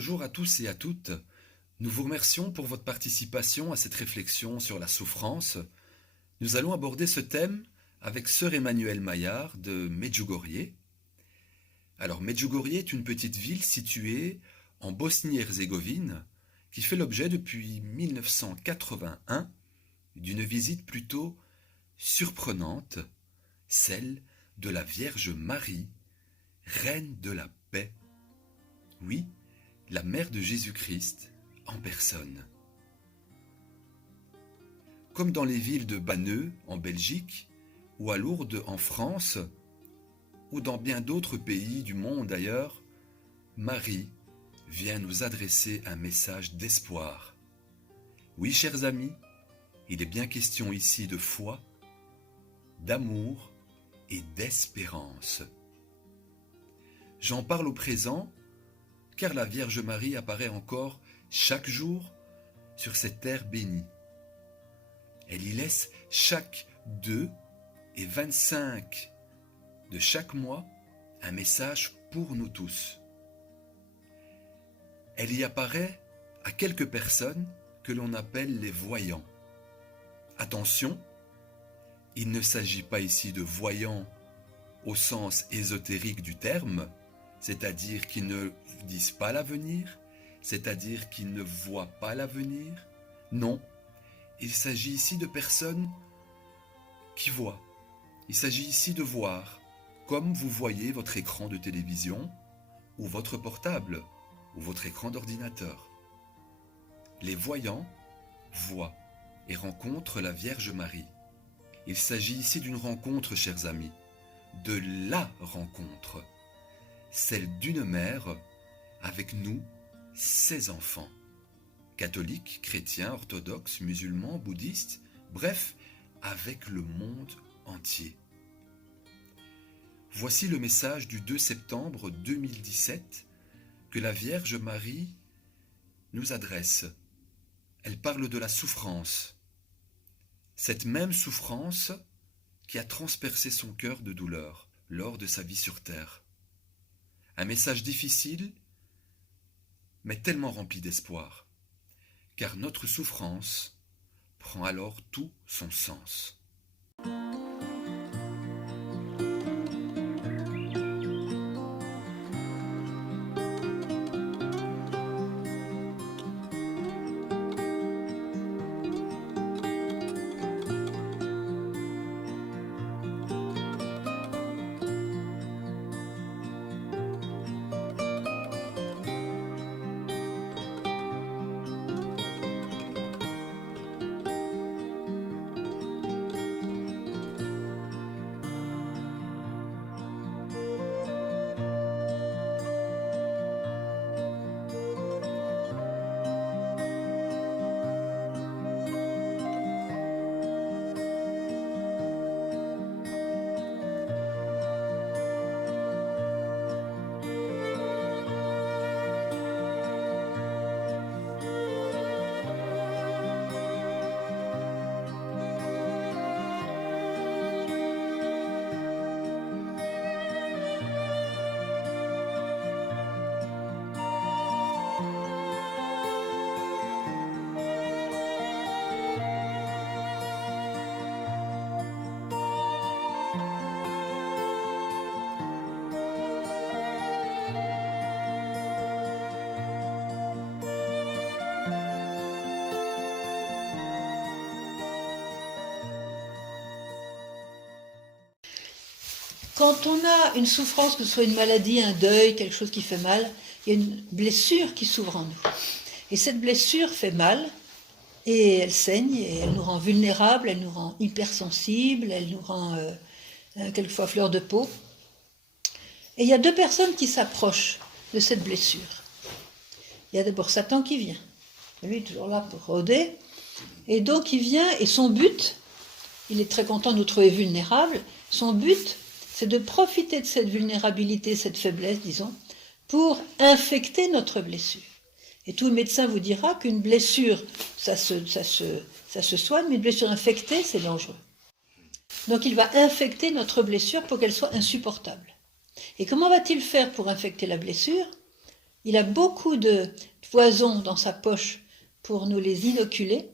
bonjour à tous et à toutes. Nous vous remercions pour votre participation à cette réflexion sur la souffrance. Nous allons aborder ce thème avec sœur Emmanuelle Maillard de Medjugorje. Alors, Medjugorje est une petite ville située en Bosnie-Herzégovine qui fait l'objet depuis 1981 d'une visite plutôt surprenante, celle de la Vierge Marie, reine de la paix. Oui, la mère de Jésus-Christ en personne. Comme dans les villes de Banneux en Belgique, ou à Lourdes en France, ou dans bien d'autres pays du monde d'ailleurs, Marie vient nous adresser un message d'espoir. Oui, chers amis, il est bien question ici de foi, d'amour et d'espérance. J'en parle au présent, car la Vierge Marie apparaît encore chaque jour sur cette terre bénie. Elle y laisse chaque 2 et 25 de chaque mois un message pour nous tous. Elle y apparaît à quelques personnes que l'on appelle les voyants. Attention, il ne s'agit pas ici de voyants au sens ésotérique du terme, c'est-à-dire qui ne disent pas l'avenir, c'est-à-dire qui ne voient pas l'avenir. Non, il s'agit ici de personnes qui voient. Il s'agit ici de voir, comme vous voyez votre écran de télévision, ou votre portable, ou votre écran d'ordinateur. Les voyants voient et rencontrent la Vierge Marie. Il s'agit ici d'une rencontre, chers amis, de la rencontre, celle d'une mère avec nous, ses enfants, catholiques, chrétiens, orthodoxes, musulmans, bouddhistes, bref, avec le monde entier. Voici le message du 2 septembre 2017 que la Vierge Marie nous adresse. Elle parle de la souffrance, cette même souffrance qui a transpercé son cœur de douleur lors de sa vie sur terre. Un message difficile, mais tellement rempli d'espoir, car notre souffrance prend alors tout son sens. Quand on a une souffrance, que ce soit une maladie, un deuil, quelque chose qui fait mal, il y a une blessure qui s'ouvre en nous. Et cette blessure fait mal, et elle saigne, et elle nous rend vulnérables, elle nous rend hypersensibles, elle nous rend quelquefois fleur de peau. Et il y a deux personnes qui s'approchent de cette blessure. Il y a d'abord Satan qui vient. Lui est toujours là pour rôder. Et donc il vient, et son but, il est très content de nous trouver vulnérables, son but, c'est de profiter de cette vulnérabilité, cette faiblesse, disons, pour infecter notre blessure. Et tout médecin vous dira qu'une blessure, ça se soigne, mais une blessure infectée, c'est dangereux. Donc il va infecter notre blessure pour qu'elle soit insupportable. Et comment va-t-il faire pour infecter la blessure? il a beaucoup de poisons dans sa poche pour nous les inoculer.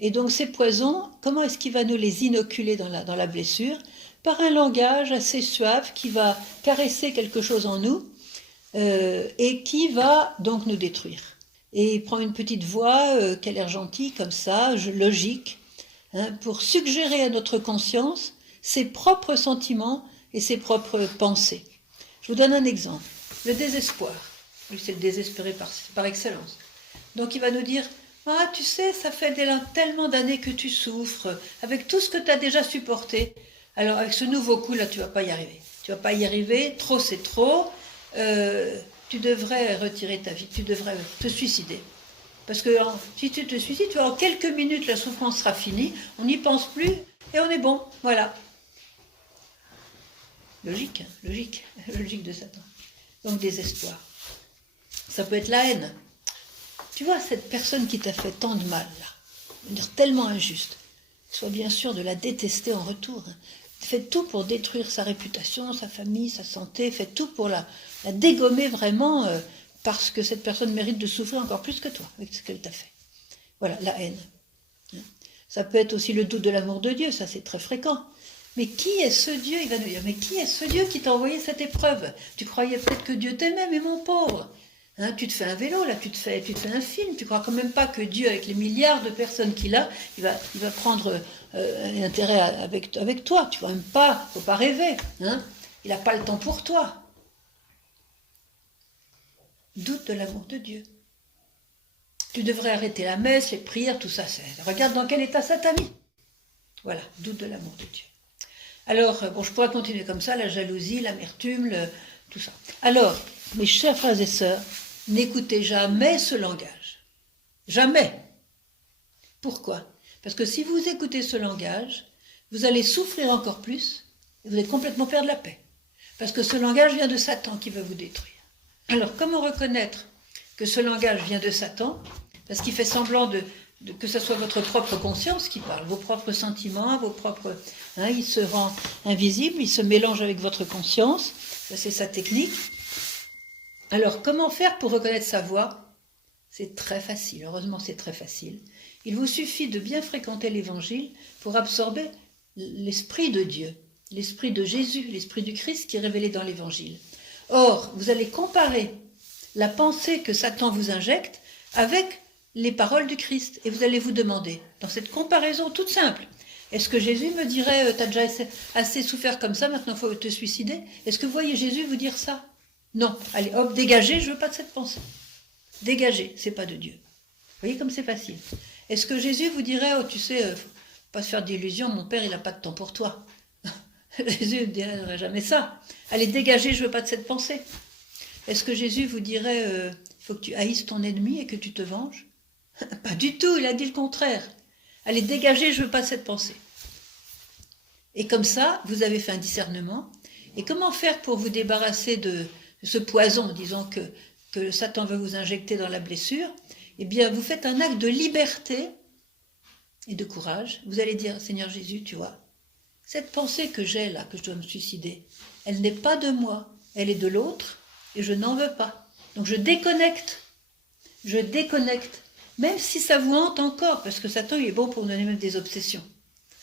Et donc ces poisons, comment est-ce qu'il va nous les inoculer dans la blessure? Par un langage assez suave qui va caresser quelque chose en nous et qui va donc nous détruire. Et il prend une petite voix qui a l'air gentille, comme ça, logique, hein, pour suggérer à notre conscience ses propres sentiments et ses propres pensées. Je vous donne un exemple. Le désespoir. Lui, c'est le désespéré par excellence. Donc il va nous dire, ah, tu sais, ça fait tellement d'années que tu souffres, avec tout ce que tu as déjà supporté. Alors avec ce nouveau coup, là, tu ne vas pas y arriver. Tu ne vas pas y arriver, trop c'est trop. Tu devrais retirer ta vie, tu devrais te suicider. Parce que si tu te suicides, tu vois, en quelques minutes, la souffrance sera finie, on n'y pense plus et on est bon. Voilà. Logique, hein, logique de Satan. Donc désespoir. Ça peut être la haine. Tu vois, cette personne qui t'a fait tant de mal, là, tellement injuste, sois bien sûr de la détester en retour. Hein. Faites tout pour détruire sa réputation, sa famille, sa santé, faites tout pour la dégommer vraiment, parce que cette personne mérite de souffrir encore plus que toi avec ce qu'elle t'a fait. Voilà, la haine. Ça peut être aussi le doute de l'amour de Dieu, ça c'est très fréquent. Mais qui est ce Dieu? Il va nous dire, mais qui est ce Dieu qui t'a envoyé cette épreuve? Tu croyais peut-être que Dieu t'aimait, mais mon pauvre, hein, tu te fais un vélo, là, tu te fais un film, tu crois quand même pas que Dieu, avec les milliards de personnes qu'il a, il va prendre un intérêt avec toi, tu vois même pas, faut pas rêver, hein, il n'a pas le temps pour toi. Doute de l'amour de Dieu. Tu devrais arrêter la messe, les prières, tout ça, regarde dans quel état ça t'a mis. Voilà, doute de l'amour de Dieu. Alors, bon, je pourrais continuer comme ça, la jalousie, l'amertume, tout ça. Alors, mes chers frères et sœurs, n'écoutez jamais ce langage. Jamais. Pourquoi? Parce que si vous écoutez ce langage, vous allez souffrir encore plus et vous allez complètement perdre la paix. Parce que ce langage vient de Satan qui veut vous détruire. Alors, comment reconnaître que ce langage vient de Satan? Parce qu'il fait semblant que ce soit votre propre conscience qui parle, vos propres sentiments, vos propres... Hein, il se rend invisible, il se mélange avec votre conscience, ça c'est sa technique. Alors, comment faire pour reconnaître sa voix? C'est très facile, heureusement c'est très facile. Il vous suffit de bien fréquenter l'Évangile pour absorber l'Esprit de Dieu, l'Esprit de Jésus, l'Esprit du Christ qui est révélé dans l'Évangile. Or, vous allez comparer la pensée que Satan vous injecte avec les paroles du Christ. Et vous allez vous demander, dans cette comparaison toute simple, est-ce que Jésus me dirait, t'as déjà assez souffert comme ça, maintenant il faut te suicider? Est-ce que vous voyez Jésus vous dire ça? Non. Allez, hop, dégagez, je veux pas de cette pensée. Dégagez, c'est pas de Dieu. Vous voyez comme c'est facile. Est-ce que Jésus vous dirait, oh tu sais, faut pas se faire d'illusions, mon père il n'a pas de temps pour toi. Jésus ne dirait jamais ça. Allez, dégagez, je veux pas de cette pensée. Est-ce que Jésus vous dirait, il faut que tu haïsses ton ennemi et que tu te venges? Pas du tout, il a dit le contraire. Allez, dégagez, je veux pas de cette pensée. Et comme ça, vous avez fait un discernement. Et comment faire pour vous débarrasser de ce poison, disons, que Satan veut vous injecter dans la blessure? Eh bien, vous faites un acte de liberté et de courage. Vous allez dire, Seigneur Jésus, tu vois, cette pensée que j'ai là, que je dois me suicider, elle n'est pas de moi, elle est de l'autre, et je n'en veux pas. Donc je déconnecte, même si ça vous hante encore, parce que Satan il est bon pour nous donner même des obsessions.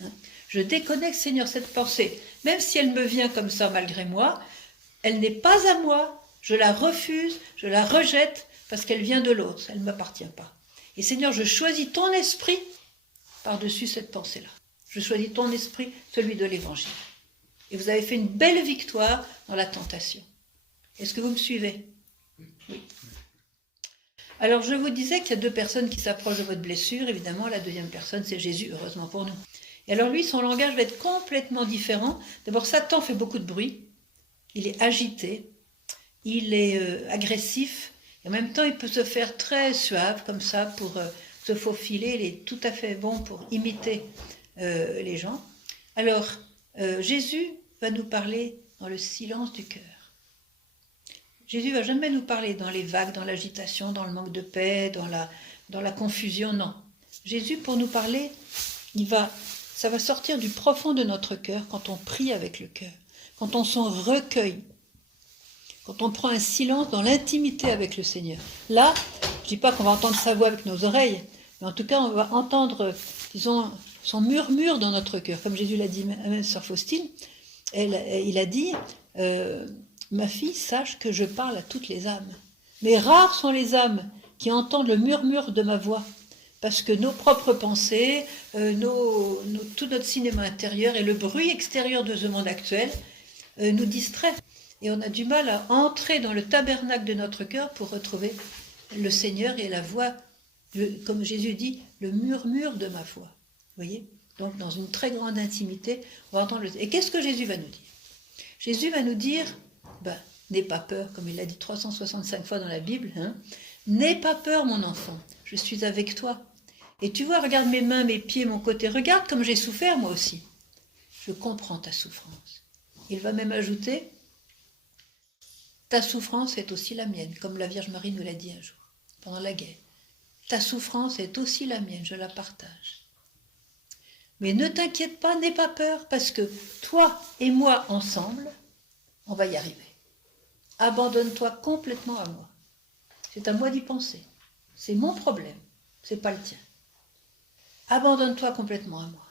Hein. Je déconnecte, Seigneur, cette pensée, même si elle me vient comme ça malgré moi, elle n'est pas à moi, je la refuse, je la rejette, parce qu'elle vient de l'autre, elle ne m'appartient pas. Et Seigneur, je choisis ton esprit par-dessus cette pensée-là. Je choisis ton esprit, celui de l'Évangile. Et vous avez fait une belle victoire dans la tentation. Est-ce que vous me suivez? Oui. Alors je vous disais qu'il y a deux personnes qui s'approchent de votre blessure. Évidemment, la deuxième personne, c'est Jésus, heureusement pour nous. Et alors lui, son langage va être complètement différent. D'abord, Satan fait beaucoup de bruit. Il est agité. Il est agressif. Et en même temps, il peut se faire très suave, comme ça, pour se faufiler. Il est tout à fait bon pour imiter les gens. Alors, Jésus va nous parler dans le silence du cœur. Jésus ne va jamais nous parler dans les vagues, dans l'agitation, dans le manque de paix, dans la confusion, non. Jésus, pour nous parler, ça va sortir du profond de notre cœur quand on prie avec le cœur, quand on s'en recueille, quand on prend un silence dans l'intimité avec le Seigneur. Là, je ne dis pas qu'on va entendre sa voix avec nos oreilles, mais en tout cas, on va entendre, disons, son murmure dans notre cœur. Comme Jésus l'a dit à même sœur Faustine, il a dit, ma fille, sache que je parle à toutes les âmes. Mais rares sont les âmes qui entendent le murmure de ma voix. Parce que nos propres pensées, tout notre cinéma intérieur et le bruit extérieur de ce monde actuel nous distraient. Et on a du mal à entrer dans le tabernacle de notre cœur pour retrouver le Seigneur et la voix, comme Jésus dit, le murmure de ma voix. Vous voyez? Donc dans une très grande intimité, on va entendre Et qu'est-ce que Jésus va nous dire? Jésus va nous dire, n'aie pas peur, comme il l'a dit 365 fois dans la Bible, hein, n'aie pas peur mon enfant, je suis avec toi. Et tu vois, regarde mes mains, mes pieds, mon côté, regarde comme j'ai souffert moi aussi. Je comprends ta souffrance. Il va même ajouter, ta souffrance est aussi la mienne, comme la Vierge Marie nous l'a dit un jour, pendant la guerre. Ta souffrance est aussi la mienne, je la partage. Mais ne t'inquiète pas, n'aie pas peur, parce que toi et moi ensemble, on va y arriver. Abandonne-toi complètement à moi. C'est à moi d'y penser. C'est mon problème, c'est pas le tien. Abandonne-toi complètement à moi.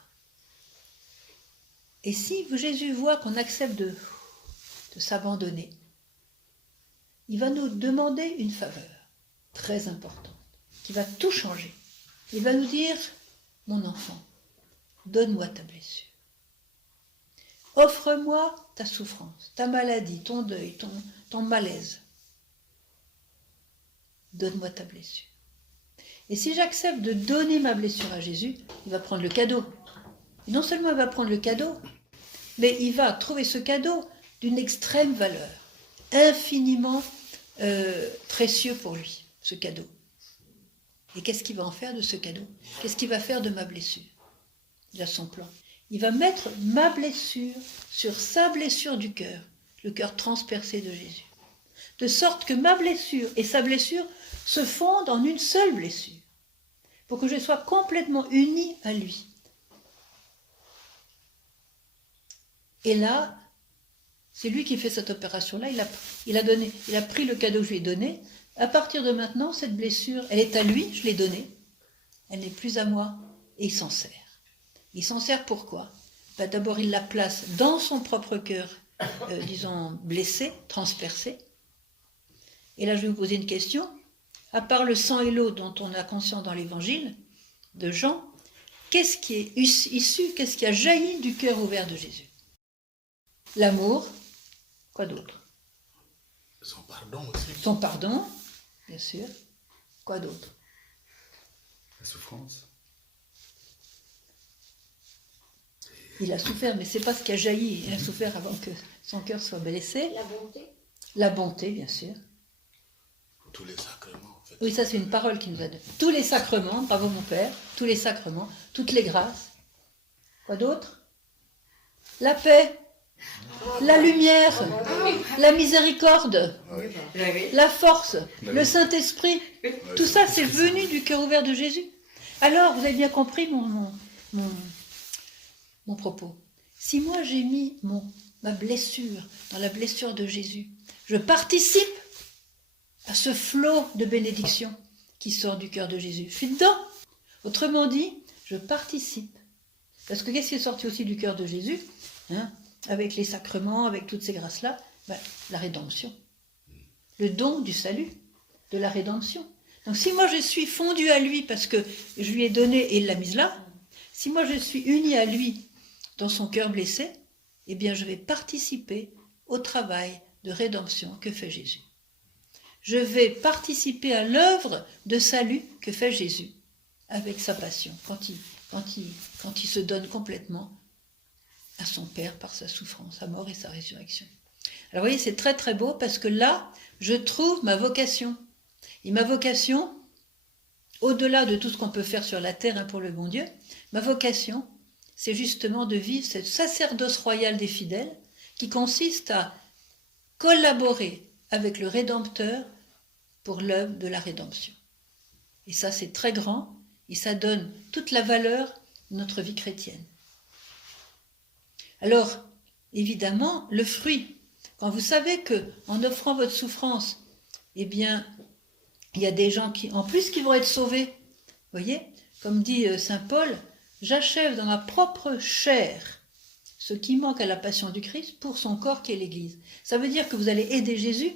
Et si Jésus voit qu'on accepte de s'abandonner, il va nous demander une faveur très importante, qui va tout changer. Il va nous dire, mon enfant, donne-moi ta blessure. Offre-moi ta souffrance, ta maladie, ton deuil, ton malaise. Donne-moi ta blessure. Et si j'accepte de donner ma blessure à Jésus, il va prendre le cadeau. Et non seulement il va prendre le cadeau, mais il va trouver ce cadeau d'une extrême valeur, infiniment précieux pour lui, ce cadeau. Et qu'est-ce qu'il va en faire de ce cadeau? Qu'est-ce qu'il va faire de ma blessure? Il a son plan. Il va mettre ma blessure sur sa blessure du cœur, le cœur transpercé de Jésus. De sorte que ma blessure et sa blessure se fondent en une seule blessure, pour que je sois complètement unie à lui. Et là, c'est lui qui fait cette opération-là, il a pris le cadeau que je lui ai donné. À partir de maintenant, cette blessure, elle est à lui, je l'ai donnée, elle n'est plus à moi, et il s'en sert. Il s'en sert pourquoi? D'abord, il la place dans son propre cœur, disons, blessé, transpercé. Et là, je vais vous poser une question. À part le sang et l'eau dont on a conscience dans l'évangile de Jean, qu'est-ce qui est issu, qu'est-ce qui a jailli du cœur ouvert de Jésus? L'amour, quoi d'autre? Son pardon aussi. Son pardon, bien sûr. Quoi d'autre? La souffrance. Il a souffert, mais c'est pas ce qui a jailli. Il a souffert avant que son cœur soit blessé. La bonté. La bonté, bien sûr. Tous les sacrements, en fait. Oui, ça c'est une parole qui nous a donné. Tous les sacrements, bravo mon père, tous les sacrements, toutes les grâces. Quoi d'autre? La paix, la lumière, la miséricorde, la force, le Saint-Esprit. Tout ça, c'est venu du cœur ouvert de Jésus. Alors, vous avez bien compris mon propos. Si moi j'ai mis ma blessure dans la blessure de Jésus, je participe à ce flot de bénédiction qui sort du cœur de Jésus. Je suis dedans. Autrement dit, je participe. Parce que qu'est-ce qui est sorti aussi du cœur de Jésus, hein, avec les sacrements, avec toutes ces grâces-là? La rédemption. Le don du salut, de la rédemption. Donc si moi je suis fondue à lui parce que je lui ai donné et il l'a mise là, si moi je suis unie à lui dans son cœur blessé, eh bien je vais participer au travail de rédemption que fait Jésus. Je vais participer à l'œuvre de salut que fait Jésus avec sa passion, quand il se donne complètement à son Père par sa souffrance, sa mort et sa résurrection. Alors vous voyez, c'est très très beau parce que là, je trouve ma vocation. Et ma vocation, au-delà de tout ce qu'on peut faire sur la terre pour le bon Dieu, ma vocation, c'est justement de vivre cette sacerdoce royal des fidèles qui consiste à collaborer avec le Rédempteur pour l'œuvre de la rédemption. Et ça, c'est très grand et ça donne toute la valeur de notre vie chrétienne. Alors, évidemment, le fruit Quand vous savez que en offrant votre souffrance, eh bien, il y a des gens qui, en plus, qui vont être sauvés. Vous voyez, comme dit saint Paul, j'achève dans ma propre chair ce qui manque à la passion du Christ pour son corps qui est l'Église. Ça veut dire que vous allez aider Jésus,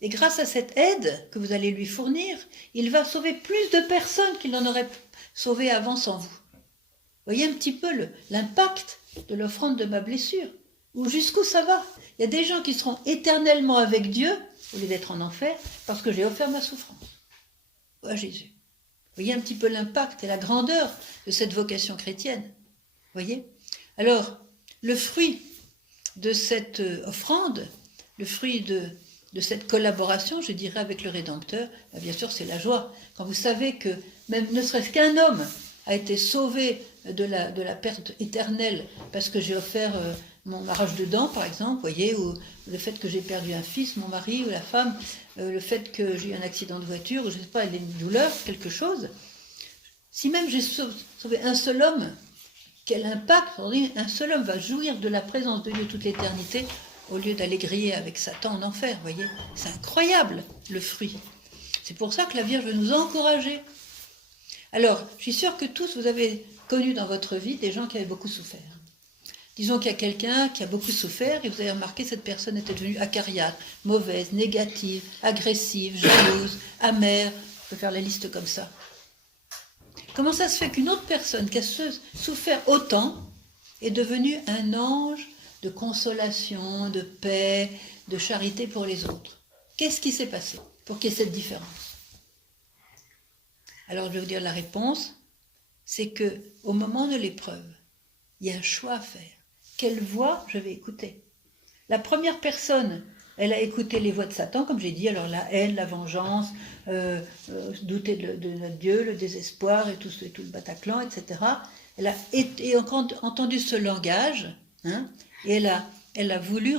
et grâce à cette aide que vous allez lui fournir, il va sauver plus de personnes qu'il n'en aurait sauvé avant sans vous. Vous voyez un petit peu l'impact de l'offrande de ma blessure, ou jusqu'où ça va. Il y a des gens qui seront éternellement avec Dieu, au lieu d'être en enfer, parce que j'ai offert ma souffrance à Jésus. Vous voyez un petit peu l'impact et la grandeur de cette vocation chrétienne. Vous voyez? Alors, le fruit de cette offrande, le fruit de cette collaboration, je dirais, avec le Rédempteur, bien sûr, c'est la joie. Quand vous savez que même ne serait-ce qu'un homme a été sauvé de la perte éternelle parce que j'ai offert mon arrache de dents, par exemple, vous voyez, ou le fait que j'ai perdu un fils, mon mari ou la femme, le fait que j'ai eu un accident de voiture, ou je ne sais pas, une douleur, quelque chose. Si même j'ai sauvé un seul homme, quel impact! Un seul homme va jouir de la présence de Dieu toute l'éternité au lieu d'aller griller avec Satan en enfer, vous voyez. C'est incroyable, le fruit. C'est pour ça que la Vierge veut nous encourager. Alors, je suis sûre que tous, vous avez connu dans votre vie des gens qui avaient beaucoup souffert. Disons qu'il y a quelqu'un qui a beaucoup souffert et vous avez remarqué que cette personne était devenue acariâtre, mauvaise, négative, agressive, jalouse, amère. Je peux faire la liste comme ça. Comment ça se fait qu'une autre personne qui a souffert autant est devenue un ange de consolation, de paix, de charité pour les autres? Qu'est-ce qui s'est passé pour qu'il y ait cette différence? Alors je vais vous dire la réponse, c'est que au moment de l'épreuve, il y a un choix à faire. Quelle voix je vais écouter? La première personne, elle a écouté les voix de Satan, comme j'ai dit, alors la haine, la vengeance, douter de notre Dieu, le désespoir et tout le Bataclan, etc. Elle a encore entendu ce langage, hein, et elle a voulu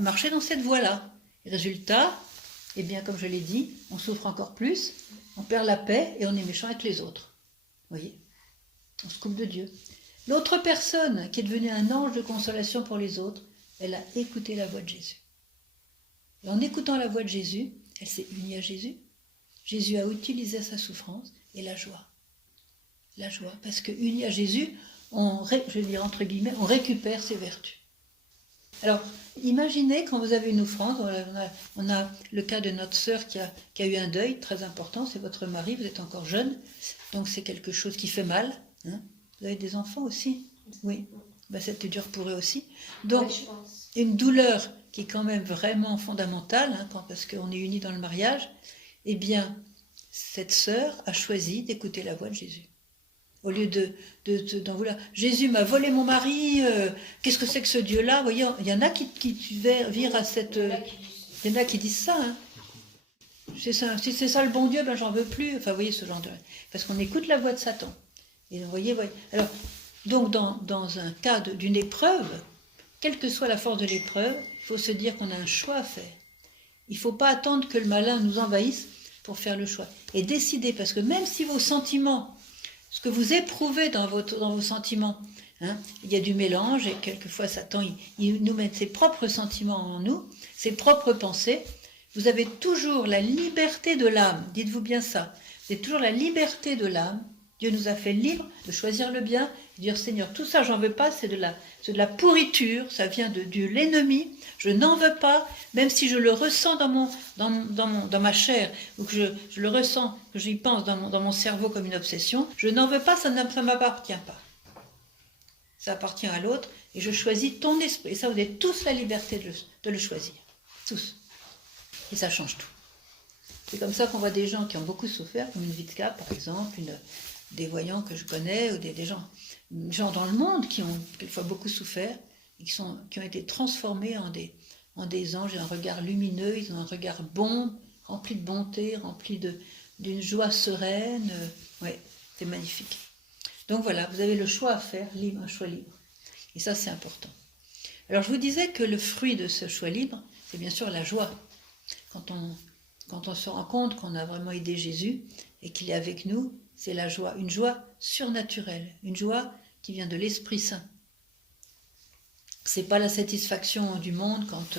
marcher dans cette voie-là. Résultat, eh bien, comme je l'ai dit, on souffre encore plus, on perd la paix et on est méchant avec les autres. Vous voyez? On se coupe de Dieu. L'autre personne qui est devenue un ange de consolation pour les autres, elle a écouté la voix de Jésus. Et en écoutant la voix de Jésus, elle s'est unie à Jésus. Jésus a utilisé sa souffrance et la joie. La joie, parce que unie à Jésus, je vais dire entre guillemets, on récupère ses vertus. Alors, imaginez quand vous avez une offrande, on a le cas de notre sœur qui a eu un deuil très important, c'est votre mari, vous êtes encore jeune, donc c'est quelque chose qui fait mal. Hein. Vous avez des enfants aussi? Oui. Ben, c'était dur pour eux aussi. Donc, une douleur qui est quand même vraiment fondamentale, hein, parce qu'on est unis dans le mariage, eh bien, cette sœur a choisi d'écouter la voix de Jésus. Au lieu d'en vouloir. Jésus m'a volé mon mari, qu'est-ce que c'est que ce Dieu-là? Vous voyez, il y en a qui virent à cette... il y en a qui disent ça, hein. Si c'est ça le bon Dieu, ben j'en veux plus. Enfin, vous voyez ce genre de... Parce qu'on écoute la voix de Satan. Et vous voyez. Alors, donc, dans un cas d'une épreuve, quelle que soit la force de l'épreuve, il faut se dire qu'on a un choix à faire. Il ne faut pas attendre que le malin nous envahisse pour faire le choix. Et décider, parce que même si vos sentiments, ce que vous éprouvez dans vos sentiments, hein, il y a du mélange, et quelquefois Satan, il nous met ses propres sentiments en nous, ses propres pensées. Vous avez toujours la liberté de l'âme, dites-vous bien ça. C'est toujours la liberté de l'âme. Dieu nous a fait libres de choisir le bien, de dire Seigneur, tout ça j'en veux pas, c'est de la pourriture, ça vient de l'ennemi, je n'en veux pas, même si je le ressens dans ma chair, ou que je le ressens, que j'y pense dans mon cerveau comme une obsession, je n'en veux pas, ça ne m'appartient pas. Ça appartient à l'autre, et je choisis ton esprit. Et ça, vous avez tous la liberté de le choisir. Tous. Et ça change tout. C'est comme ça qu'on voit des gens qui ont beaucoup souffert, comme une Vitka par exemple, des voyants que je connais, ou des gens dans le monde qui ont quelquefois beaucoup souffert, et qui ont été transformés en des anges, un regard lumineux, ils ont un regard bon, rempli de bonté, rempli d'une joie sereine. Ouais, c'est magnifique. Donc voilà, vous avez le choix à faire, libre, un choix libre. Et ça, c'est important. Alors je vous disais que le fruit de ce choix libre, c'est bien sûr la joie. Quand on se rend compte qu'on a vraiment aidé Jésus et qu'il est avec nous, c'est la joie, une joie surnaturelle, une joie qui vient de l'Esprit Saint. C'est pas la satisfaction du monde quand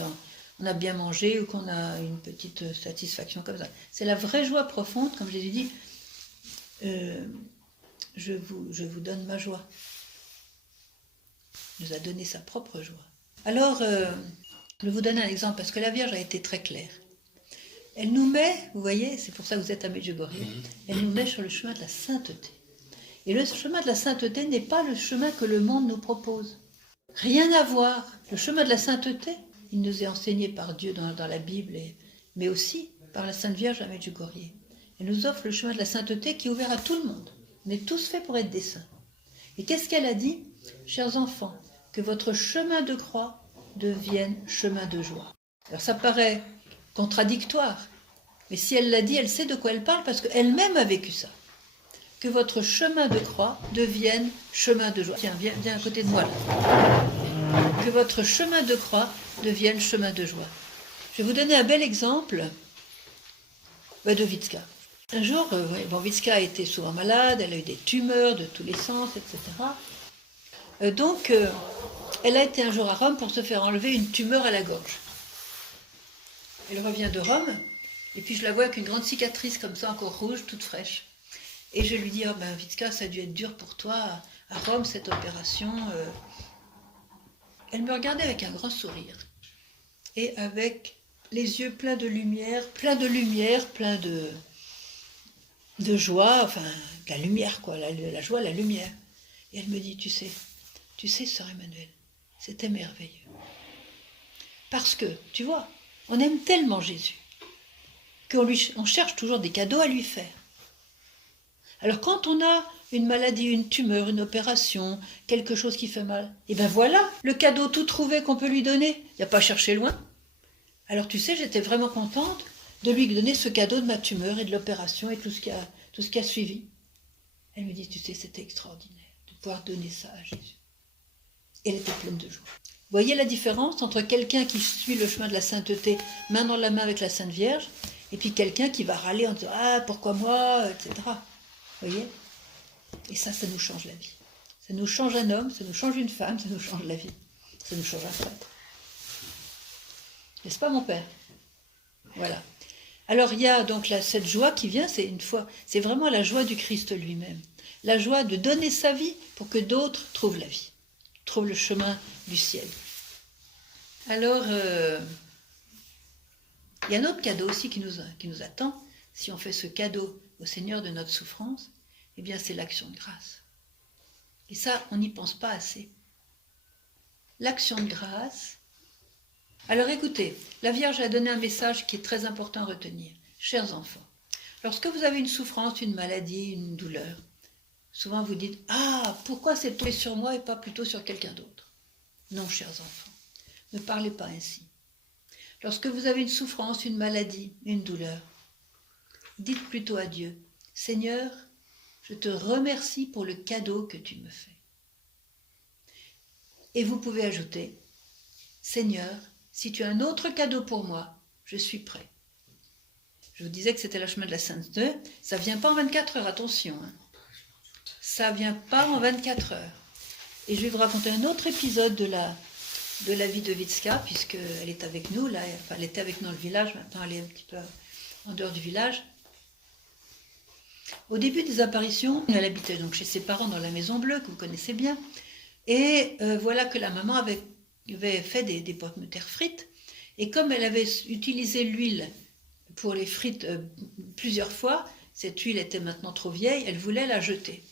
on a bien mangé ou qu'on a une petite satisfaction comme ça. C'est la vraie joie profonde, comme Jésus dit, je vous donne ma joie. Il nous a donné sa propre joie. Alors, je vais vous donner un exemple, parce que la Vierge a été très claire. Elle nous met, vous voyez, c'est pour ça que vous êtes à Medjugorje, elle nous met sur le chemin de la sainteté. Et le chemin de la sainteté n'est pas le chemin que le monde nous propose. Rien à voir. Le chemin de la sainteté, il nous est enseigné par Dieu dans la Bible, mais aussi par la Sainte Vierge à Medjugorje. Elle nous offre le chemin de la sainteté qui est ouvert à tout le monde. On est tous faits pour être des saints. Et qu'est-ce qu'elle a dit? Chers enfants, que votre chemin de croix devienne chemin de joie. Alors ça paraît contradictoire, mais si elle l'a dit, elle sait de quoi elle parle parce qu'elle-même a vécu ça. Que votre chemin de croix devienne chemin de joie. Tiens, viens à côté de moi là. Que votre chemin de croix devienne chemin de joie. Je vais vous donner un bel exemple de Witska. Un jour, Witska a été souvent malade, elle a eu des tumeurs de tous les sens, etc. Donc, elle a été un jour à Rome pour se faire enlever une tumeur à la gorge. Elle revient de Rome, et puis je la vois avec une grande cicatrice comme ça, encore rouge, toute fraîche. Et je lui dis, oh ben Witska, ça a dû être dur pour toi, à Rome, cette opération. Elle me regardait avec un grand sourire, et avec les yeux pleins de lumière, plein de joie, enfin, la lumière, quoi, la joie, la lumière. Et elle me dit, tu sais, sœur Emmanuelle, c'était merveilleux. Parce que, tu vois, on aime tellement Jésus, qu'on cherche toujours des cadeaux à lui faire. Alors quand on a une maladie, une tumeur, une opération, quelque chose qui fait mal, et ben voilà, le cadeau tout trouvé qu'on peut lui donner. Il n'y a pas à chercher loin. Alors tu sais, j'étais vraiment contente de lui donner ce cadeau de ma tumeur et de l'opération et tout ce qui a suivi. Elle me dit, tu sais, c'était extraordinaire de pouvoir donner ça à Jésus. Et elle était pleine de joie. Vous voyez la différence entre quelqu'un qui suit le chemin de la sainteté, main dans la main avec la Sainte Vierge, et puis quelqu'un qui va râler en disant, ah, pourquoi moi, etc. Vous voyez? Et ça nous change la vie. Ça nous change un homme, ça nous change une femme, ça nous change la vie. Ça nous change un prêtre. N'est-ce pas, mon père? Voilà. Alors, il y a donc cette joie qui vient, c'est vraiment la joie du Christ lui-même. La joie de donner sa vie pour que d'autres trouvent la vie, trouvent le chemin du ciel. Alors, il y a un autre cadeau aussi qui nous attend, si on fait ce cadeau au Seigneur de notre souffrance, eh bien c'est l'action de grâce. Et ça, on n'y pense pas assez. L'action de grâce. Alors écoutez, la Vierge a donné un message qui est très important à retenir. Chers enfants, lorsque vous avez une souffrance, une maladie, une douleur, souvent vous dites « Ah, pourquoi c'est tombé sur moi et pas plutôt sur quelqu'un d'autre ?» Non, chers enfants, ne parlez pas ainsi. Lorsque vous avez une souffrance, une maladie, une douleur, dites plutôt à Dieu, « Seigneur, je te remercie pour le cadeau que tu me fais. » Et vous pouvez ajouter, « Seigneur, si tu as un autre cadeau pour moi, je suis prêt. » Je vous disais que c'était le chemin de la sainteté, ça ne vient pas en 24 heures, attention. Hein. Ça ne vient pas en 24 heures. Et je vais vous raconter un autre épisode de la vie de Witska, puisqu'elle est avec nous, là, enfin, elle était avec nous dans le village, maintenant elle est un petit peu en dehors du village. Au début des apparitions, elle habitait donc chez ses parents dans la Maison Bleue, que vous connaissez bien, et voilà que la maman avait fait des pommes de terre frites, et comme elle avait utilisé l'huile pour les frites plusieurs fois, cette huile était maintenant trop vieille, elle voulait la jeter.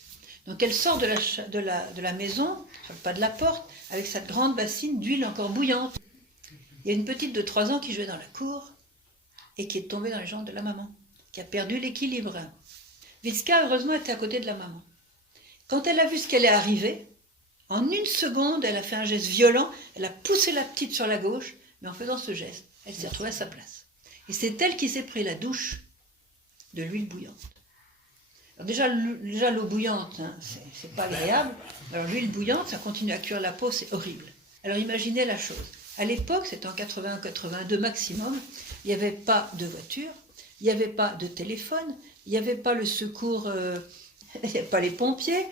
Donc elle sort de la maison, sur le pas de la porte, avec cette grande bassine d'huile encore bouillante. Il y a une petite de 3 ans qui jouait dans la cour, et qui est tombée dans les jambes de la maman, qui a perdu l'équilibre. Witska, heureusement, était à côté de la maman. Quand elle a vu ce qu'elle est arrivée, en une seconde, elle a fait un geste violent, elle a poussé la petite sur la gauche, mais en faisant ce geste, elle s'est retrouvée à sa place. Et c'est elle qui s'est pris la douche de l'huile bouillante. Alors déjà l'eau bouillante, hein, c'est pas agréable. Alors l'huile bouillante, ça continue à cuire la peau, c'est horrible. Alors imaginez la chose. À l'époque, c'était en 81-82 maximum, il n'y avait pas de voiture, il n'y avait pas de téléphone, il n'y avait pas le secours, il n'y avait pas les pompiers,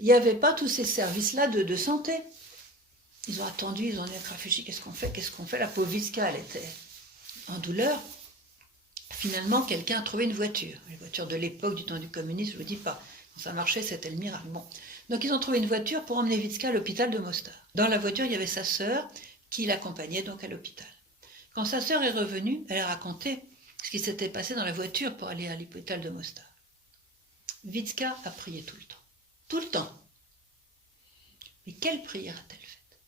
il n'y avait pas tous ces services-là de santé. Ils ont attendu, ils ont réfléchi, qu'est-ce qu'on fait? La pauvre Vitska, elle était en douleur. Finalement, quelqu'un a trouvé une voiture. Les voitures de l'époque, du temps du communisme, je ne vous dis pas. Quand ça marchait, c'était le miracle. Bon. Donc ils ont trouvé une voiture pour emmener Vitska à l'hôpital de Mostar. Dans la voiture, il y avait sa sœur qui l'accompagnait donc à l'hôpital. Quand sa sœur est revenue, elle a raconté ce qui s'était passé dans la voiture pour aller à l'hôpital de Mostar. Vitska a prié tout le temps. Tout le temps. Mais quelle prière a-t-elle faite?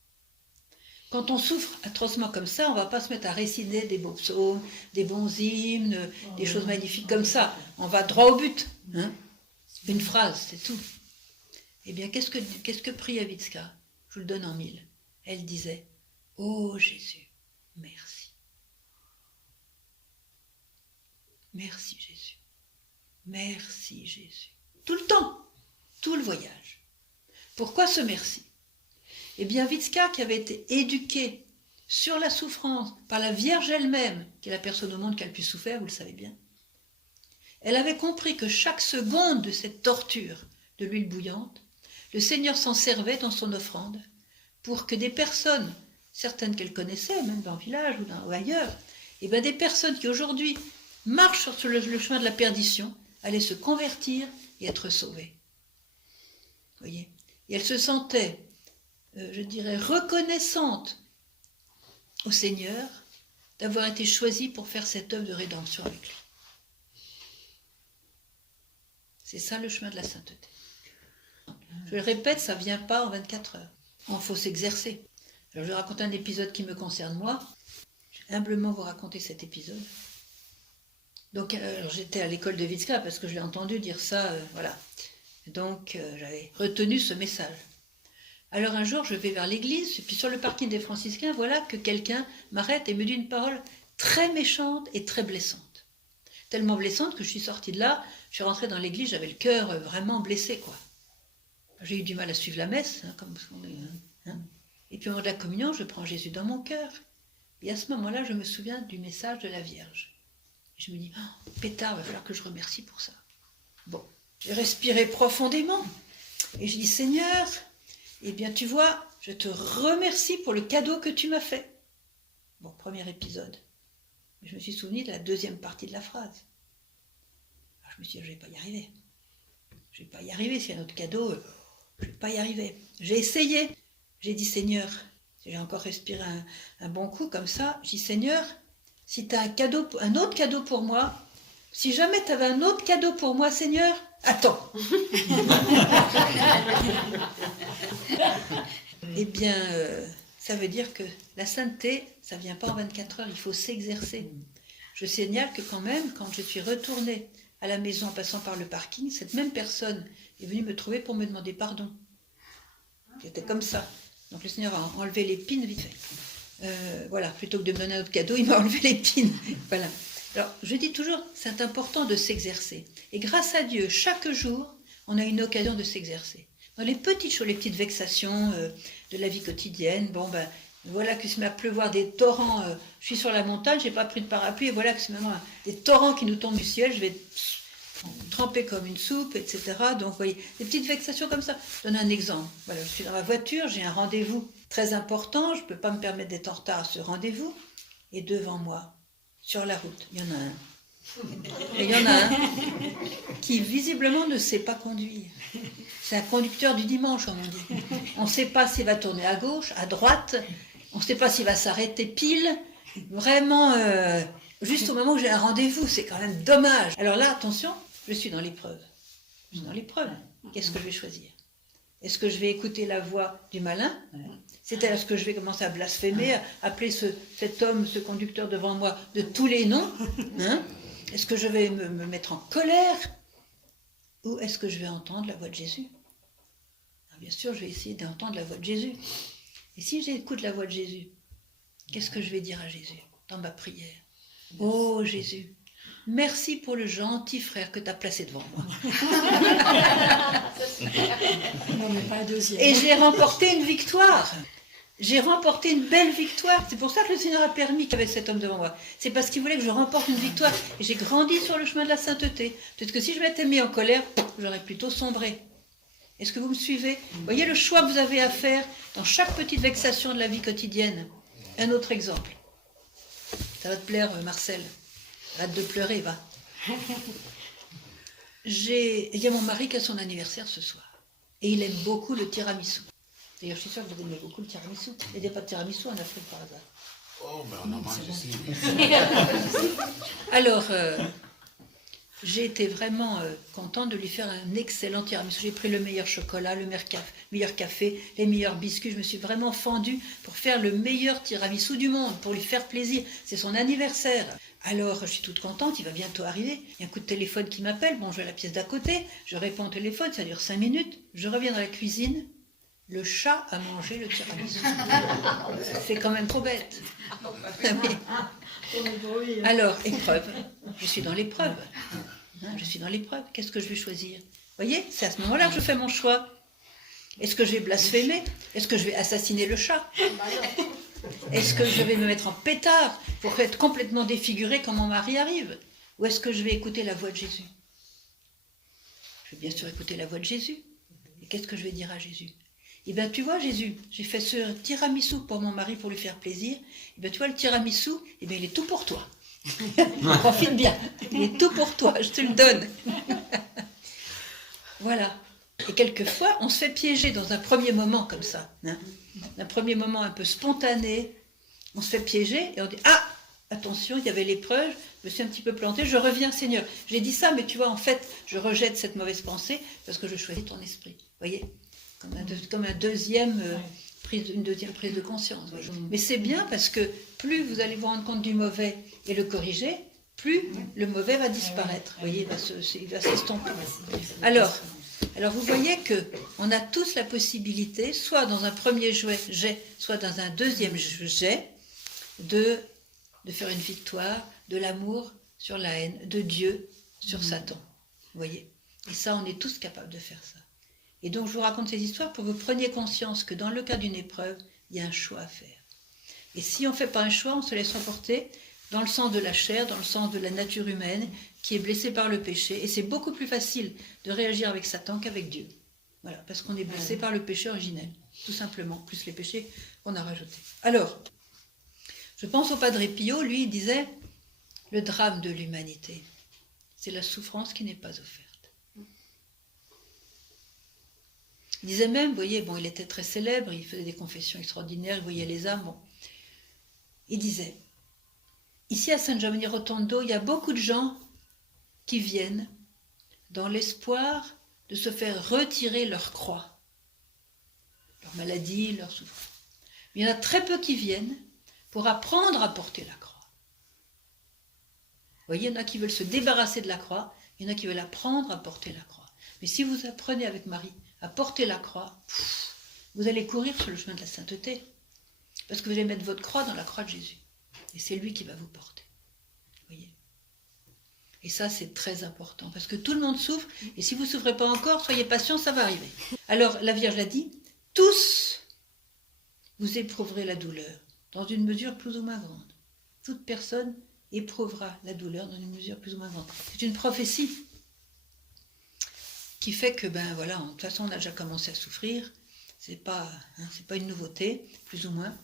Quand on souffre atrocement comme ça, on ne va pas se mettre à réciter des beaux psaumes, des bons hymnes, des choses magnifiques comme ça. On va droit au but. Hein? Une phrase, c'est tout. Eh bien, qu'est-ce que priait Vitska? Je vous le donne en 1000. Elle disait « Oh Jésus, merci. Merci Jésus. Merci Jésus. » Tout le temps, tout le voyage. Pourquoi ce merci? Eh bien, Vitska, qui avait été éduquée sur la souffrance par la Vierge elle-même, qui est la personne au monde qui a le plus souffert, vous le savez bien, elle avait compris que chaque seconde de cette torture de l'huile bouillante, le Seigneur s'en servait dans son offrande pour que des personnes, certaines qu'elle connaissait, même dans le village ou ailleurs, eh bien, des personnes qui aujourd'hui marchent sur le chemin de la perdition, allaient se convertir et être sauvées. Vous voyez? Et elle se sentait, je dirais, reconnaissante au Seigneur d'avoir été choisie pour faire cette œuvre de rédemption avec lui. C'est ça le chemin de la sainteté. Je le répète, ça ne vient pas en 24 heures. Il faut s'exercer. Alors je vais raconter un épisode qui me concerne moi. Je vais humblement vous raconter cet épisode. Donc j'étais à l'école de Vitska parce que je l'ai entendu dire ça, voilà. Donc j'avais retenu ce message. Alors un jour, je vais vers l'église, et puis sur le parking des franciscains, voilà que quelqu'un m'arrête et me dit une parole très méchante et très blessante. Tellement blessante que je suis sortie de là, je suis rentrée dans l'église, j'avais le cœur vraiment blessé, quoi. J'ai eu du mal à suivre la messe, hein, comme on est, hein. Et puis au moment de la communion, je prends Jésus dans mon cœur. Et à ce moment-là, je me souviens du message de la Vierge. Et je me dis, oh, pétard, il va falloir que je remercie pour ça. Bon, j'ai respiré profondément, et je dis, Seigneur, eh bien, tu vois, je te remercie pour le cadeau que tu m'as fait. Bon, premier épisode. Je me suis souvenu de la deuxième partie de la phrase. Alors, je me suis dit, je ne vais pas y arriver. Je ne vais pas y arriver, s'il y a un autre cadeau, je ne vais pas y arriver. J'ai essayé. J'ai dit, Seigneur, j'ai encore respiré un bon coup comme ça. J'ai dit, Seigneur, si tu as un autre cadeau pour moi, si jamais tu avais un autre cadeau pour moi, Seigneur, attends. Eh bien, ça veut dire que la sainteté, ça ne vient pas en 24 heures, il faut s'exercer. Je signale que quand même, quand je suis retournée à la maison en passant par le parking, cette même personne est venue me trouver pour me demander pardon. C'était comme ça. Donc le Seigneur a enlevé l'épine vite fait. Voilà, plutôt que de me donner un autre cadeau, il m'a enlevé l'épine. Voilà. Alors, je dis toujours, c'est important de s'exercer. Et grâce à Dieu, chaque jour, on a une occasion de s'exercer. Dans les petites choses, les petites vexations de la vie quotidienne, bon ben, voilà que se met à pleuvoir des torrents, je suis sur la montagne, j'ai pas pris de parapluie, et voilà que c'est maintenant des torrents qui nous tombent du ciel, je vais tremper comme une soupe, etc. Donc, vous voyez, des petites vexations comme ça. Je donne un exemple. Voilà, je suis dans ma voiture, j'ai un rendez-vous très important, je ne peux pas me permettre d'être en retard à ce rendez-vous, et devant moi, sur la route, il y en a un. Et il y en a un qui visiblement ne sait pas conduire. C'est un conducteur du dimanche, comme on dit. On ne sait pas s'il va tourner à gauche, à droite, on ne sait pas s'il va s'arrêter pile. Vraiment, juste au moment où j'ai un rendez-vous, c'est quand même dommage. Alors là, attention, je suis dans l'épreuve. Je suis dans l'épreuve. Qu'est-ce que je vais choisir? Est-ce que je vais écouter la voix du malin? C'est-à-dire, est-ce que je vais commencer à blasphémer, à appeler cet homme, ce conducteur devant moi de tous les noms, hein? Est-ce que je vais me mettre en colère? Ou est-ce que je vais entendre la voix de Jésus? Alors, bien sûr, je vais essayer d'entendre la voix de Jésus. Et si j'écoute la voix de Jésus, qu'est-ce que je vais dire à Jésus dans ma prière? Oh Jésus, merci pour le gentil frère que tu as placé devant moi. Non, mais pas un deuxième. Et j'ai remporté une victoire. J'ai remporté une belle victoire. C'est pour ça que le Seigneur a permis qu'il y avait cet homme devant moi. C'est parce qu'il voulait que je remporte une victoire. Et j'ai grandi sur le chemin de la sainteté. Peut-être que si je m'étais mis en colère, j'aurais plutôt sombré. Est-ce que vous me suivez? Vous voyez le choix que vous avez à faire dans chaque petite vexation de la vie quotidienne. Un autre exemple. Ça va te plaire, Marcel. Arrête de pleurer, va. Il y a mon mari qui a son anniversaire ce soir. Et il aime beaucoup le tiramisu. D'ailleurs, je suis sûre que vous aimez beaucoup le tiramisu. Il n'y a pas de tiramisu en Afrique par hasard. Oh, mais on en mange ici. Alors, j'ai été vraiment contente de lui faire un excellent tiramisu. J'ai pris le meilleur chocolat, le meilleur café, les meilleurs biscuits. Je me suis vraiment fendue pour faire le meilleur tiramisu du monde, pour lui faire plaisir. C'est son anniversaire. Alors, je suis toute contente, il va bientôt arriver. Il y a un coup de téléphone qui m'appelle. Bon, je vais à la pièce d'à côté. Je réponds au téléphone, ça dure 5 minutes. Je reviens dans la cuisine. Le chat a mangé le tiramisu. C'est quand même trop bête. Alors, épreuve. Je suis dans l'épreuve. Je suis dans l'épreuve. Qu'est-ce que je vais choisir? Vous voyez, c'est à ce moment-là que je fais mon choix. Est-ce que je vais blasphémer? Est-ce que je vais assassiner le chat? Est-ce que je vais me mettre en pétard pour être complètement défiguré quand mon mari arrive? Ou est-ce que je vais écouter la voix de Jésus? Je vais bien sûr écouter la voix de Jésus. Et qu'est-ce que je vais dire à Jésus? Eh bien, tu vois, Jésus, j'ai fait ce tiramisu pour mon mari pour lui faire plaisir. Eh bien, tu vois, le tiramisu, eh bien, il est tout pour toi. Profite bien. Il est tout pour toi, je te le donne. Voilà. Et quelquefois, on se fait piéger dans un premier moment comme ça. Un premier moment un peu spontané. On se fait piéger et on dit « Ah, attention, il y avait l'épreuve, je me suis un petit peu plantée, je reviens, Seigneur. J'ai dit ça, mais tu vois, en fait, je rejette cette mauvaise pensée parce que je choisis ton esprit. » Vous voyez? Comme une deuxième prise de conscience. Oui. Mais c'est bien parce que plus vous allez vous rendre compte du mauvais et le corriger, plus le mauvais va disparaître. Vous voyez, il va s'estomper. Alors, vous voyez qu'on a tous la possibilité, soit dans un premier jet, soit dans un deuxième jet, de faire une victoire, de l'amour sur la haine, de Dieu sur Satan. Vous voyez? Et ça, on est tous capables de faire ça. Et donc, je vous raconte ces histoires pour que vous preniez conscience que dans le cas d'une épreuve, il y a un choix à faire. Et si on ne fait pas un choix, on se laisse emporter dans le sens de la chair, dans le sens de la nature humaine, qui est blessée par le péché. Et c'est beaucoup plus facile de réagir avec Satan qu'avec Dieu. Voilà, parce qu'on est blessé par le péché originel, tout simplement, plus les péchés qu'on a rajoutés. Alors, je pense au Padre Pio, lui, il disait, le drame de l'humanité, c'est la souffrance qui n'est pas offerte. Il disait même, vous voyez, bon, il était très célèbre, il faisait des confessions extraordinaires, il voyait les âmes, bon. Il disait, ici à San Giovanni Rotondo, il y a beaucoup de gens qui viennent dans l'espoir de se faire retirer leur croix, leur maladie, leur souffrance. Mais il y en a très peu qui viennent pour apprendre à porter la croix. Vous voyez, il y en a qui veulent se débarrasser de la croix, il y en a qui veulent apprendre à porter la croix. Mais si vous apprenez avec Marie à porter la croix, vous allez courir sur le chemin de la sainteté. Parce que vous allez mettre votre croix dans la croix de Jésus. Et c'est lui qui va vous porter. Vous voyez? Et ça, c'est très important. Parce que tout le monde souffre. Et si vous ne souffrez pas encore, soyez patients, ça va arriver. Alors, la Vierge l'a dit, tous, vous éprouverez la douleur, dans une mesure plus ou moins grande. Toute personne éprouvera la douleur dans une mesure plus ou moins grande. C'est une prophétie qui fait que, ben voilà, de toute façon, on a déjà commencé à souffrir. C'est pas une nouveauté, plus ou moins.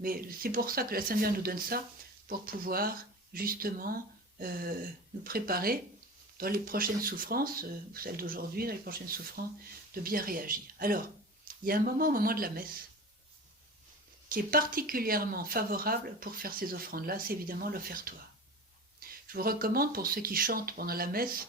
Mais c'est pour ça que la Sainte Vierge nous donne ça, pour pouvoir, justement, nous préparer dans les prochaines souffrances, celles d'aujourd'hui, dans les prochaines souffrances, de bien réagir. Alors, il y a un moment, au moment de la messe, qui est particulièrement favorable pour faire ces offrandes-là, c'est évidemment l'offertoire. Je vous recommande, pour ceux qui chantent pendant la messe,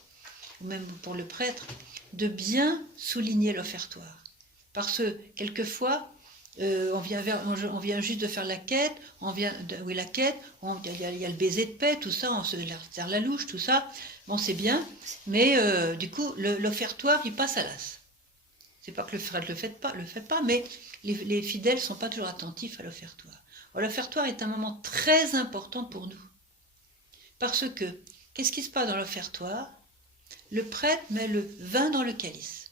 ou même pour le prêtre, de bien souligner l'offertoire. Parce que, quelquefois, on vient juste de faire la quête, il y a le baiser de paix, tout ça, on se serre la louche, tout ça, bon c'est bien, mais du coup l'offertoire il passe à l'as. C'est pas que le frère le fait pas, mais les fidèles sont pas toujours attentifs à l'offertoire. L'offertoire est un moment très important pour nous, parce que qu'est-ce qui se passe dans l'offertoire? Le prêtre met le vin dans le calice,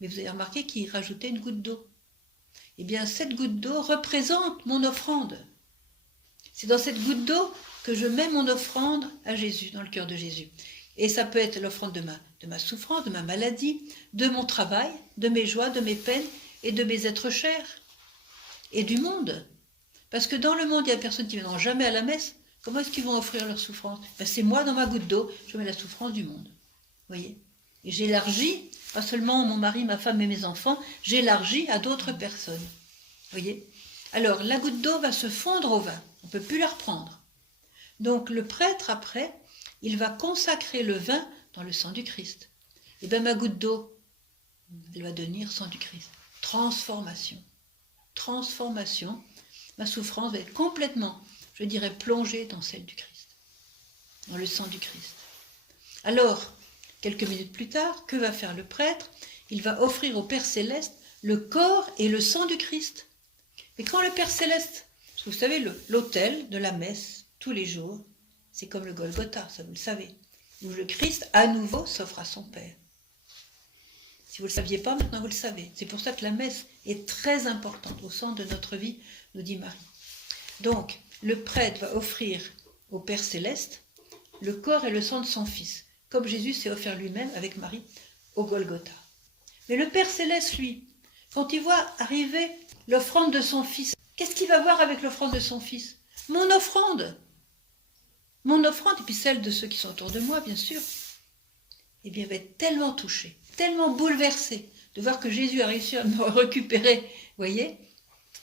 mais vous avez remarqué qu'il rajoutait une goutte d'eau. Eh bien, cette goutte d'eau représente mon offrande. C'est dans cette goutte d'eau que je mets mon offrande à Jésus, dans le cœur de Jésus. Et ça peut être l'offrande de ma souffrance, de ma maladie, de mon travail, de mes joies, de mes peines et de mes êtres chers. Et du monde. Parce que dans le monde, il y a des personnes qui ne viendront jamais à la messe. Comment est-ce qu'ils vont offrir leur souffrance? C'est moi, dans ma goutte d'eau, je mets la souffrance du monde. Vous voyez? Et j'élargis, pas seulement mon mari, ma femme et mes enfants, j'élargis à d'autres personnes. Vous voyez? Alors, la goutte d'eau va se fondre au vin. On ne peut plus la reprendre. Donc, le prêtre, après, il va consacrer le vin dans le sang du Christ. Et bien, ma goutte d'eau, elle va devenir sang du Christ. Transformation. Transformation. Ma souffrance va être complètement, je dirais, plongée dans celle du Christ. Dans le sang du Christ. Alors, quelques minutes plus tard, que va faire le prêtre? Il va offrir au Père Céleste le corps et le sang du Christ. Mais quand le Père Céleste, parce que vous savez, l'autel de la messe, tous les jours, c'est comme le Golgotha, ça vous le savez, où le Christ, à nouveau, s'offre à son Père. Si vous ne le saviez pas, maintenant vous le savez. C'est pour ça que la messe est très importante au centre de notre vie, nous dit Marie. Donc, le prêtre va offrir au Père Céleste le corps et le sang de son Fils, comme Jésus s'est offert lui-même avec Marie au Golgotha. Mais le Père Céleste, lui, quand il voit arriver l'offrande de son Fils, qu'est-ce qu'il va voir avec l'offrande de son Fils? Mon offrande, et puis celle de ceux qui sont autour de moi, bien sûr. Eh bien, il va être tellement touché, tellement bouleversé de voir que Jésus a réussi à me récupérer, vous voyez?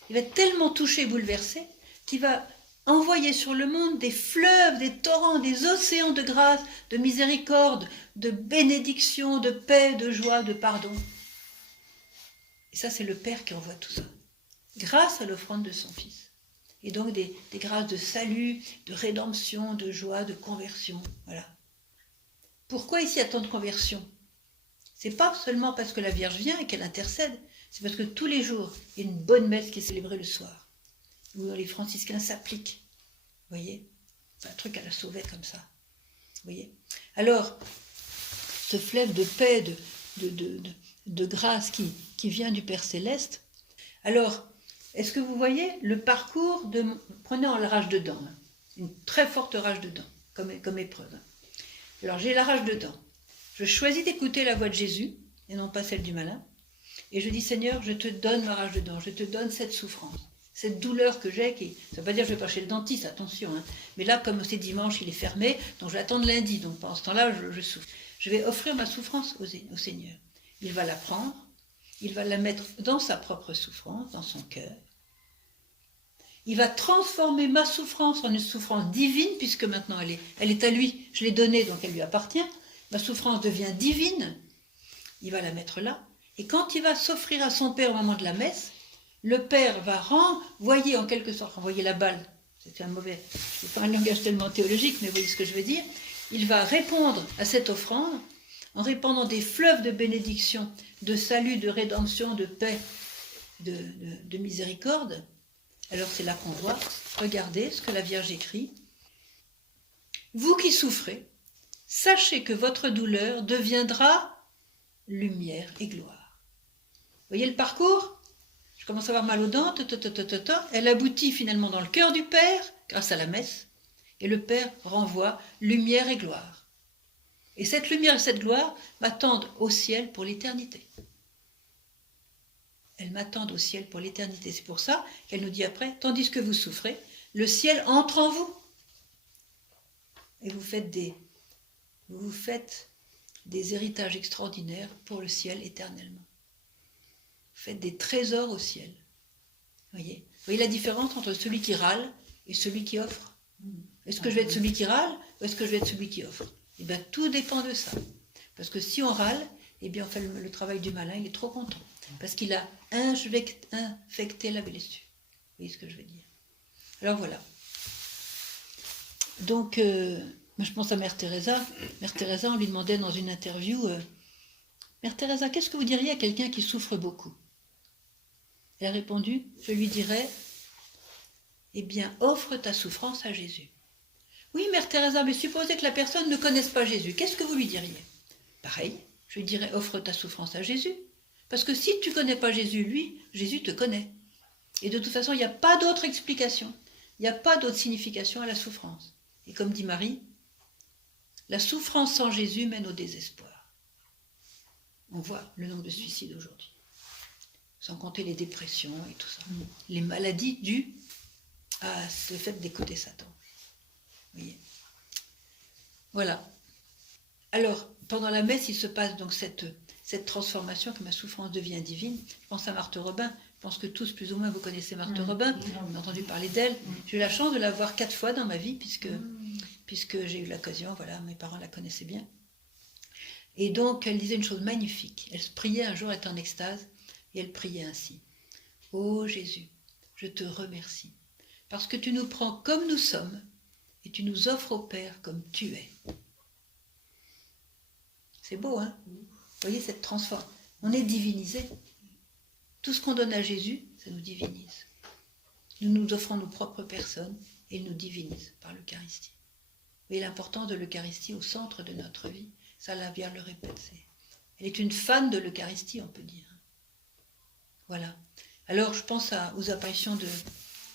Il va être tellement touché, bouleversé, qu'il va envoyer sur le monde des fleuves, des torrents, des océans de grâce, de miséricorde, de bénédiction, de paix, de joie, de pardon. Et ça, c'est le Père qui envoie tout ça, grâce à l'offrande de son Fils. Et donc des grâces de salut, de rédemption, de joie, de conversion. Voilà. Pourquoi ici il y a tant de conversion? C'est pas seulement parce que la Vierge vient et qu'elle intercède, c'est parce que tous les jours, il y a une bonne messe qui est célébrée le soir, où les franciscains s'appliquent. Vous voyez? C'est un truc à la sauver comme ça. Vous voyez? Alors, ce fleuve de paix, de grâce qui vient du Père Céleste, alors, est-ce que vous voyez le parcours de... Prenez la rage de dents, hein, une très forte rage de dents, comme épreuve. Alors, j'ai la rage de dents. Je choisis d'écouter la voix de Jésus, et non pas celle du malin, et je dis, Seigneur, je te donne ma rage de dents, je te donne cette souffrance, cette douleur que j'ai, ça ne veut pas dire que je vais pas chez le dentiste, attention, hein, mais là, comme c'est dimanche, il est fermé, donc je vais attendre lundi, donc pendant ce temps-là, je souffre. Je vais offrir ma souffrance au Seigneur. Il va la prendre, il va la mettre dans sa propre souffrance, dans son cœur. Il va transformer ma souffrance en une souffrance divine, puisque maintenant elle est à lui, je l'ai donnée, donc elle lui appartient. Ma souffrance devient divine, il va la mettre là. Et quand il va s'offrir à son Père au moment de la messe, le Père va renvoyer, en quelque sorte, renvoyer la balle. C'est pas un langage tellement théologique, mais vous voyez ce que je veux dire. Il va répondre à cette offrande en répandant des fleuves de bénédiction, de salut, de rédemption, de paix, de miséricorde. Alors c'est là qu'on voit, regardez ce que la Vierge écrit. Vous qui souffrez, sachez que votre douleur deviendra lumière et gloire. Vous voyez le parcours? Je commence à avoir mal aux dents, elle aboutit finalement dans le cœur du Père, grâce à la messe, et le Père renvoie lumière et gloire. Et cette lumière et cette gloire m'attendent au ciel pour l'éternité. Elles m'attendent au ciel pour l'éternité. C'est pour ça qu'elle nous dit après, tandis que vous souffrez, le ciel entre en vous. Et vous faites des héritages extraordinaires pour le ciel éternellement. Vous faites des trésors au ciel. Vous voyez la différence entre celui qui râle et celui qui offre? Est-ce que je vais être celui qui râle ou est-ce que je vais être celui qui offre? Eh bien, tout dépend de ça. Parce que si on râle, eh bien, on fait le travail du malin, il est trop content. Parce qu'il a infecté la blessure. Vous voyez ce que je veux dire? Alors voilà. Donc, moi je pense à Mère Teresa. Mère Teresa, on lui demandait dans une interview, Mère Teresa, qu'est-ce que vous diriez à quelqu'un qui souffre beaucoup? Elle a répondu, je lui dirais, eh bien, offre ta souffrance à Jésus. Oui, Mère Teresa, mais supposez que la personne ne connaisse pas Jésus, qu'est-ce que vous lui diriez? Pareil, je lui dirais, offre ta souffrance à Jésus. Parce que si tu ne connais pas Jésus, lui, Jésus te connaît. Et de toute façon, il n'y a pas d'autre explication, il n'y a pas d'autre signification à la souffrance. Et comme dit Marie, La souffrance sans Jésus mène au désespoir. On voit le nombre de suicides aujourd'hui. Sans compter les dépressions et tout ça. Les maladies dues à ce fait d'écouter Satan. Vous voyez. Voilà. Alors, pendant la messe, il se passe donc cette transformation, que ma souffrance devient divine. Je pense à Marthe Robin. Je pense que tous, plus ou moins, vous connaissez Marthe Robin. Vous avez entendu parler d'elle. J'ai eu la chance de la voir 4 fois dans ma vie, puisque j'ai eu l'occasion, voilà, mes parents la connaissaient bien. Et donc, elle disait une chose magnifique. Elle se priait un jour, elle était en extase, et elle priait ainsi. « Ô Jésus, je te remercie, parce que tu nous prends comme nous sommes, et tu nous offres au Père comme tu es. » C'est beau, hein? Vous voyez cette transformation. On est divinisé. Tout ce qu'on donne à Jésus, ça nous divinise. Nous nous offrons nos propres personnes, et il nous divinise par l'Eucharistie. Vous voyez l'importance de l'Eucharistie au centre de notre vie. Ça, la Vierge le répète. Elle est une fan de l'Eucharistie, on peut dire. Voilà. Alors, je pense aux apparitions de...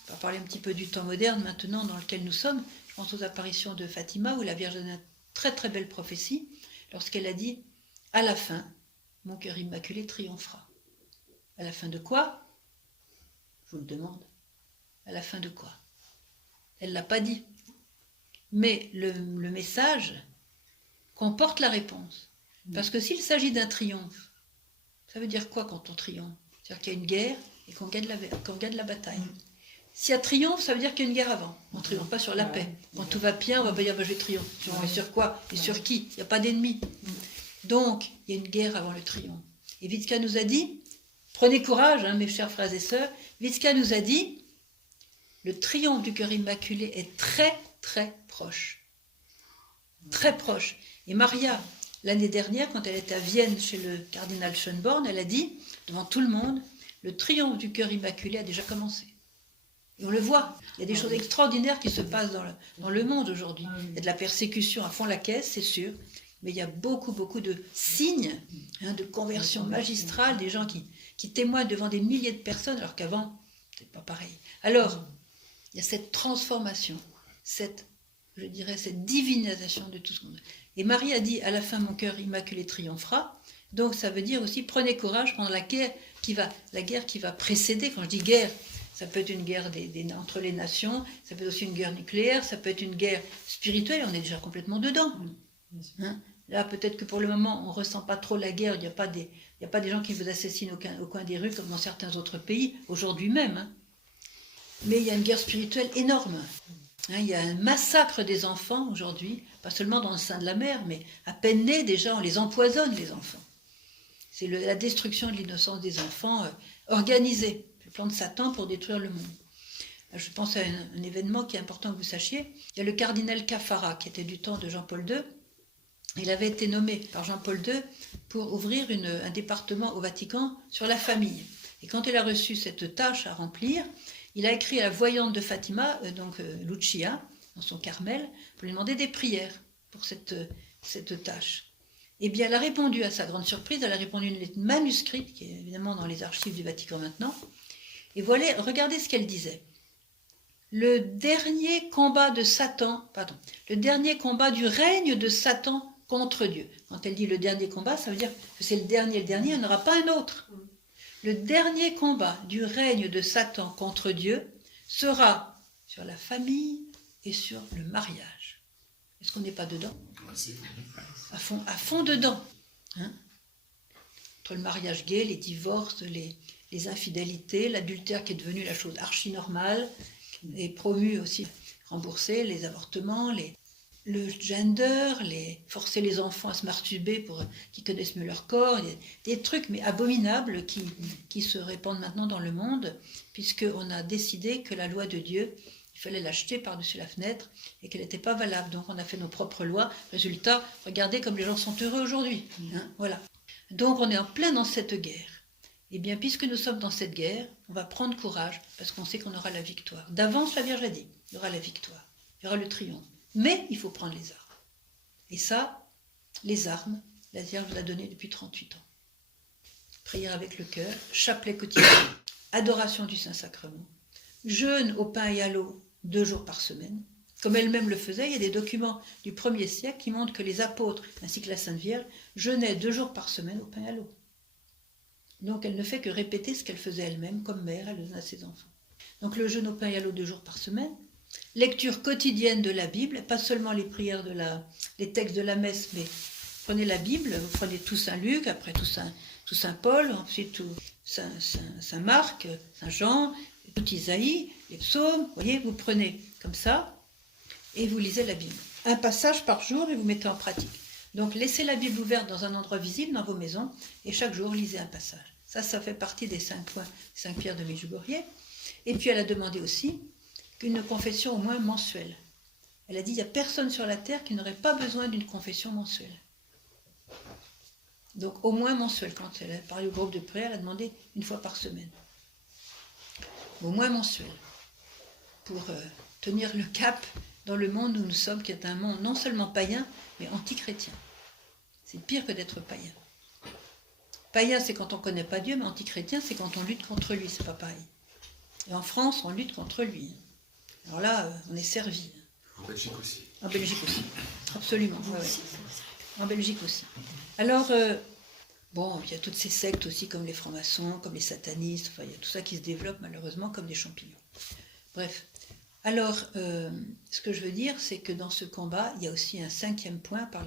On va parler un petit peu du temps moderne maintenant dans lequel nous sommes. Je pense aux apparitions de Fatima, où la Vierge donne une très très belle prophétie, lorsqu'elle a dit « À la fin, mon cœur immaculé triomphera. » À la fin de quoi? Je vous le demande. À la fin de quoi? Elle ne l'a pas dit. Mais le message comporte la réponse. Parce que s'il s'agit d'un triomphe, ça veut dire quoi quand on triomphe? C'est-à-dire qu'il y a une guerre et qu'on gagne la bataille. S'il y a triomphe, ça veut dire qu'il y a une guerre avant. On ne triomphe pas sur la paix. Quand tout va bien, on ne va pas dire je triomphe. Et sur quoi? Et sur qui? Il n'y a pas d'ennemi. Donc, il y a une guerre avant le triomphe. Et Witska nous a dit, prenez courage, hein, mes chers frères et sœurs, Witska nous a dit, le triomphe du cœur immaculé est très, très proche. Très proche. Et Maria, l'année dernière, quand elle était à Vienne chez le cardinal Schönborn, elle a dit, devant tout le monde, le triomphe du cœur immaculé a déjà commencé. Et on le voit, il y a des choses extraordinaires qui se passent dans le monde aujourd'hui. Il y a de la persécution à fond la caisse, c'est sûr, mais il y a beaucoup, beaucoup de signes de conversion magistrale, des gens qui témoignent devant des milliers de personnes, alors qu'avant, c'est pas pareil. Alors, il y a cette transformation, cette divinisation de tout ce qu'on a. Et Marie a dit, à la fin, mon cœur immaculé triomphera. Donc ça veut dire aussi, prenez courage pendant la guerre qui va précéder. Quand je dis guerre, ça peut être une guerre entre les nations, ça peut être aussi une guerre nucléaire, ça peut être une guerre spirituelle, on est déjà complètement dedans. Hein? Là, peut-être que pour le moment, on ne ressent pas trop la guerre, il n'y a pas des gens qui vous assassinent au coin des rues comme dans certains autres pays, aujourd'hui même. Hein? Mais il y a une guerre spirituelle énorme. Hein, il y a un massacre des enfants aujourd'hui, pas seulement dans le sein de la mère, mais à peine nés déjà, on les empoisonne, les enfants. C'est la destruction de l'innocence des enfants organisée, le plan de Satan pour détruire le monde. Je pense à un événement qui est important que vous sachiez. Il y a le cardinal Caffarra, qui était du temps de Jean-Paul II. Il avait été nommé par Jean-Paul II pour ouvrir un département au Vatican sur la famille. Et quand il a reçu cette tâche à remplir, il a écrit à la voyante de Fatima, Lucia, dans son Carmel, pour lui demander des prières pour cette tâche. Eh bien, elle a répondu, à sa grande surprise, elle a répondu une lettre manuscrite, qui est évidemment dans les archives du Vatican maintenant. Et voilà, regardez ce qu'elle disait. Le dernier combat du règne de Satan contre Dieu. Quand elle dit le dernier combat, ça veut dire que c'est le dernier, il n'y en aura pas un autre. Le dernier combat du règne de Satan contre Dieu sera sur la famille et sur le mariage. Est-ce qu'on n'est pas dedans? À fond dedans. Hein? Entre le mariage gay, les divorces, les infidélités, l'adultère qui est devenu la chose archi-normale, et promu aussi, rembourser les avortements, le gender, forcer les enfants à se masturber pour qu'ils connaissent mieux leur corps, des trucs mais abominables qui se répandent maintenant dans le monde, puisqu'on a décidé que la loi de Dieu, il fallait l'acheter par-dessus la fenêtre et qu'elle n'était pas valable. Donc on a fait nos propres lois. Résultat, regardez comme les gens sont heureux aujourd'hui. Hein, voilà. Donc on est en plein dans cette guerre. Eh bien, puisque nous sommes dans cette guerre, on va prendre courage parce qu'on sait qu'on aura la victoire. D'avance, la Vierge a dit, il y aura la victoire, il y aura le triomphe. Mais il faut prendre les armes. Et ça, les armes, la Vierge vous a donné depuis 38 ans. Prière avec le cœur, chapelet quotidien, adoration du Saint-Sacrement, jeûne au pain et à l'eau 2 jours par semaine, comme elle-même le faisait. Il y a des documents du 1er siècle qui montrent que les apôtres, ainsi que la Sainte Vierge, jeûnaient 2 jours par semaine au pain et à l'eau. Donc elle ne fait que répéter ce qu'elle faisait elle-même comme mère, elle le faisait à ses enfants. Donc le jeûne au pain et à l'eau 2 jours par semaine, lecture quotidienne de la Bible, pas seulement les prières les textes de la messe, mais prenez la Bible, vous prenez tout Saint Luc, après tout Saint Paul, ensuite tout Saint Marc, Saint Jean, tout Isaïe, les psaumes, vous voyez, vous prenez comme ça et vous lisez la Bible. Un passage par jour et vous mettez en pratique. Donc laissez la Bible ouverte dans un endroit visible dans vos maisons et chaque jour lisez un passage. Ça fait partie des 5 points, 5 pierres de Medjugorje. Et puis elle a demandé aussi qu'une confession au moins mensuelle. Elle a dit, il n'y a personne sur la terre qui n'aurait pas besoin d'une confession mensuelle. Donc au moins mensuelle. Quand elle a parlé au groupe de prière, elle a demandé 1 fois par semaine. Au moins mensuelle. Pour tenir le cap dans le monde où nous sommes, qui est un monde non seulement païen, mais anti-chrétien. C'est pire que d'être païen. Païen, c'est quand on ne connaît pas Dieu, mais anti-chrétien, c'est quand on lutte contre lui, c'est pas pareil. Et en France, on lutte contre lui. Alors là, on est servi. En Belgique aussi. En Belgique aussi, absolument. Ouais, ouais. En Belgique aussi. Alors, bon, il y a toutes ces sectes aussi, comme les francs-maçons, comme les satanistes, enfin, il y a tout ça qui se développe malheureusement comme des champignons. Bref. Alors, ce que je veux dire, c'est que dans ce combat, il y a aussi un 5e point par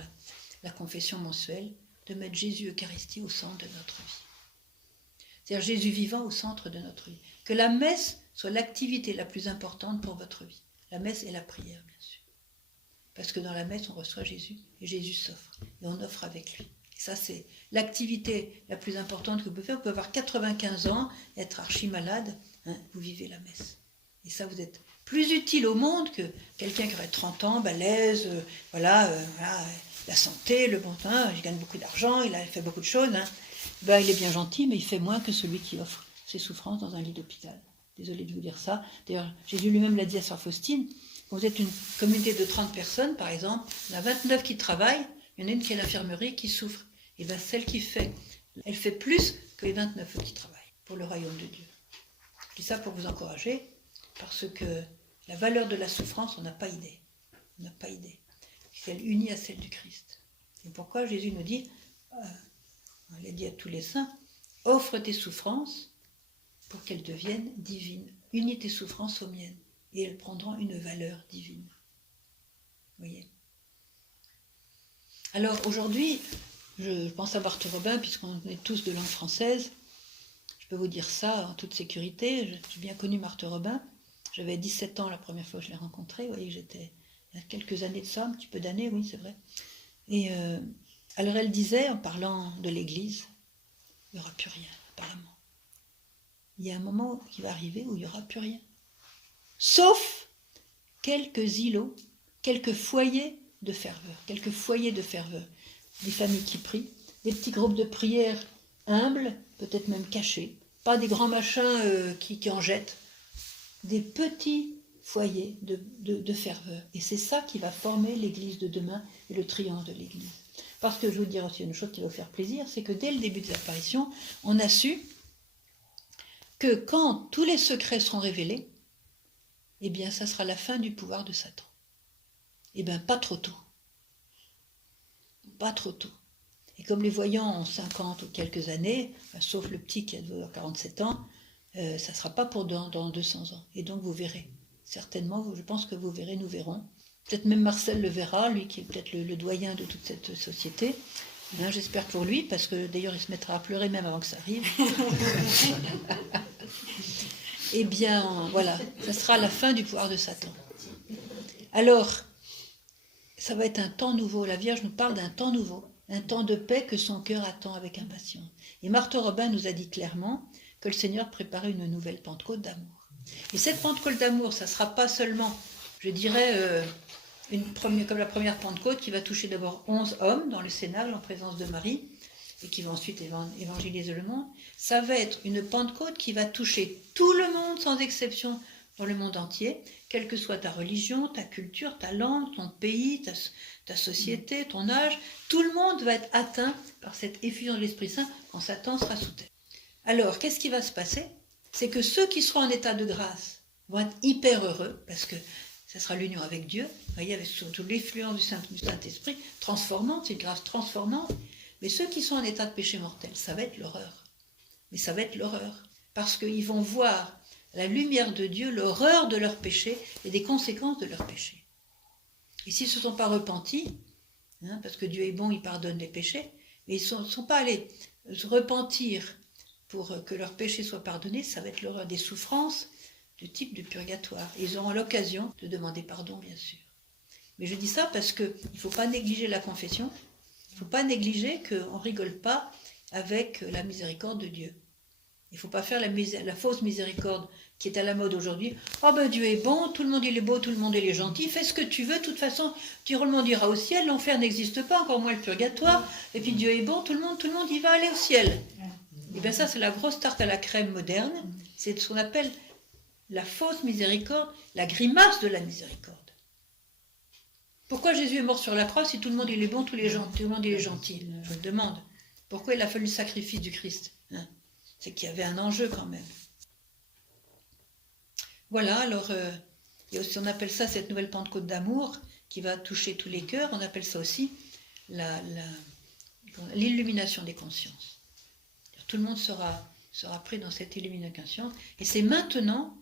la confession mensuelle, de mettre Jésus Eucharistie au centre de notre vie. C'est-à-dire Jésus vivant au centre de notre vie. Que la messe soit l'activité la plus importante pour votre vie. La messe et la prière, bien sûr. Parce que dans la messe, on reçoit Jésus, et Jésus s'offre, et on offre avec lui. Et ça, c'est l'activité la plus importante que vous pouvez faire. Vous pouvez avoir 95 ans, être archi-malade, hein, vous vivez la messe. Et ça, vous êtes plus utile au monde que quelqu'un qui aurait 30 ans, balèze, voilà, la santé, le bon temps, il gagne beaucoup d'argent, il a fait beaucoup de choses. Hein. Ben, il est bien gentil, mais il fait moins que celui qui offre ses souffrances dans un lit d'hôpital. Désolée de vous dire ça. D'ailleurs, Jésus lui-même l'a dit à Sœur Faustine. Quand vous êtes une communauté de 30 personnes, par exemple, il y en a 29 qui travaillent, il y en a une qui est à l'infirmerie qui souffre. Et bien celle qui fait, elle fait plus que les 29 qui travaillent pour le royaume de Dieu. Je dis ça pour vous encourager, parce que la valeur de la souffrance, on n'a pas idée. On n'a pas idée. C'est elle unie à celle du Christ. C'est pourquoi Jésus nous dit, on l'a dit à tous les saints, offre tes souffrances pour qu'elles deviennent divines. Unis tes souffrances aux miennes, et elles prendront une valeur divine. Vous voyez ? Alors aujourd'hui, je pense à Marthe Robin, puisqu'on est tous de langue française, je peux vous dire ça en toute sécurité. J'ai bien connu Marthe Robin. J'avais 17 ans la première fois que je l'ai rencontrée. Vous voyez, j'étais il y a quelques années de ça, un petit peu d'années, oui, c'est vrai. Et alors elle disait, en parlant de l'Église, il n'y aura plus rien, apparemment. Il y a un moment qui va arriver où il n'y aura plus rien. Sauf quelques îlots, quelques foyers de ferveur, des familles qui prient, des petits groupes de prière humbles, peut-être même cachés, pas des grands machins qui en jettent, des petits foyers de ferveur. Et c'est ça qui va former l'Église de demain et le triomphe de l'Église. Parce que je vous dire aussi une chose qui va vous faire plaisir, c'est que dès le début des apparitions, on a su que quand tous les secrets seront révélés, eh bien, ça sera la fin du pouvoir de Satan. Eh bien, pas trop tôt. Pas trop tôt. Et comme les voyants ont 50 ou quelques années, sauf le petit qui a 47 ans, ça ne sera pas pour dans 200 ans. Et donc, vous verrez. Certainement, je pense que vous verrez, nous verrons. Peut-être même Marcel le verra, lui qui est peut-être le doyen de toute cette société. Hein, j'espère pour lui, parce que d'ailleurs, il se mettra à pleurer même avant que ça arrive. Eh bien, voilà, ça sera la fin du pouvoir de Satan. Alors, ça va être un temps nouveau. La Vierge nous parle d'un temps nouveau, un temps de paix que son cœur attend avec impatience. Et Marthe Robin nous a dit clairement que le Seigneur préparait une nouvelle Pentecôte d'amour. Et cette Pentecôte d'amour, ça ne sera pas seulement, je dirais, comme la première Pentecôte qui va toucher d'abord 11 hommes dans le Cénacle en présence de Marie, et qui va ensuite évangéliser le monde. Ça va être une Pentecôte qui va toucher tout le monde sans exception dans le monde entier, quelle que soit ta religion, ta culture, ta langue, ton pays, ta société, ton âge. Tout le monde va être atteint par cette effusion de l'Esprit Saint quand Satan sera sous terre. Alors, qu'est-ce qui va se passer ? C'est que ceux qui seront en état de grâce vont être hyper heureux, parce que ça sera l'union avec Dieu, vous voyez, avec surtout l'influence du Saint-Esprit, transformante, c'est une grâce transformante. Mais ceux qui sont en état de péché mortel, ça va être l'horreur. Mais ça va être l'horreur. Parce qu'ils vont voir à la lumière de Dieu l'horreur de leur péché et des conséquences de leur péché. Et s'ils ne se sont pas repentis, parce que Dieu est bon, il pardonne les péchés, mais ils ne sont pas allés se repentir pour que leur péché soit pardonné, ça va être l'horreur des souffrances de type de purgatoire. Et ils auront l'occasion de demander pardon, bien sûr. Mais je dis ça parce qu'il ne faut pas négliger la confession, il ne faut pas négliger qu'on ne rigole pas avec la miséricorde de Dieu. Il ne faut pas faire la fausse miséricorde qui est à la mode aujourd'hui. « Oh ben Dieu est bon, tout le monde il est beau, tout le monde il est gentil, fais ce que tu veux, de toute façon, tout le monde ira au ciel, l'enfer n'existe pas, encore moins le purgatoire, et puis Dieu est bon, tout le monde il va aller au ciel. » Et bien ça c'est la grosse tarte à la crème moderne, c'est ce qu'on appelle la fausse miséricorde, la grimace de la miséricorde. Pourquoi Jésus est mort sur la croix si tout le monde il est bon, tout le monde il est gentil? Je me demande. Pourquoi il a fallu le sacrifice du Christ? C'est qu'il y avait un enjeu quand même. Voilà, alors, on appelle ça cette nouvelle Pentecôte d'amour qui va toucher tous les cœurs, on appelle ça aussi l'illumination des consciences. Tout le monde sera pris dans cette illumination des consciences, et c'est maintenant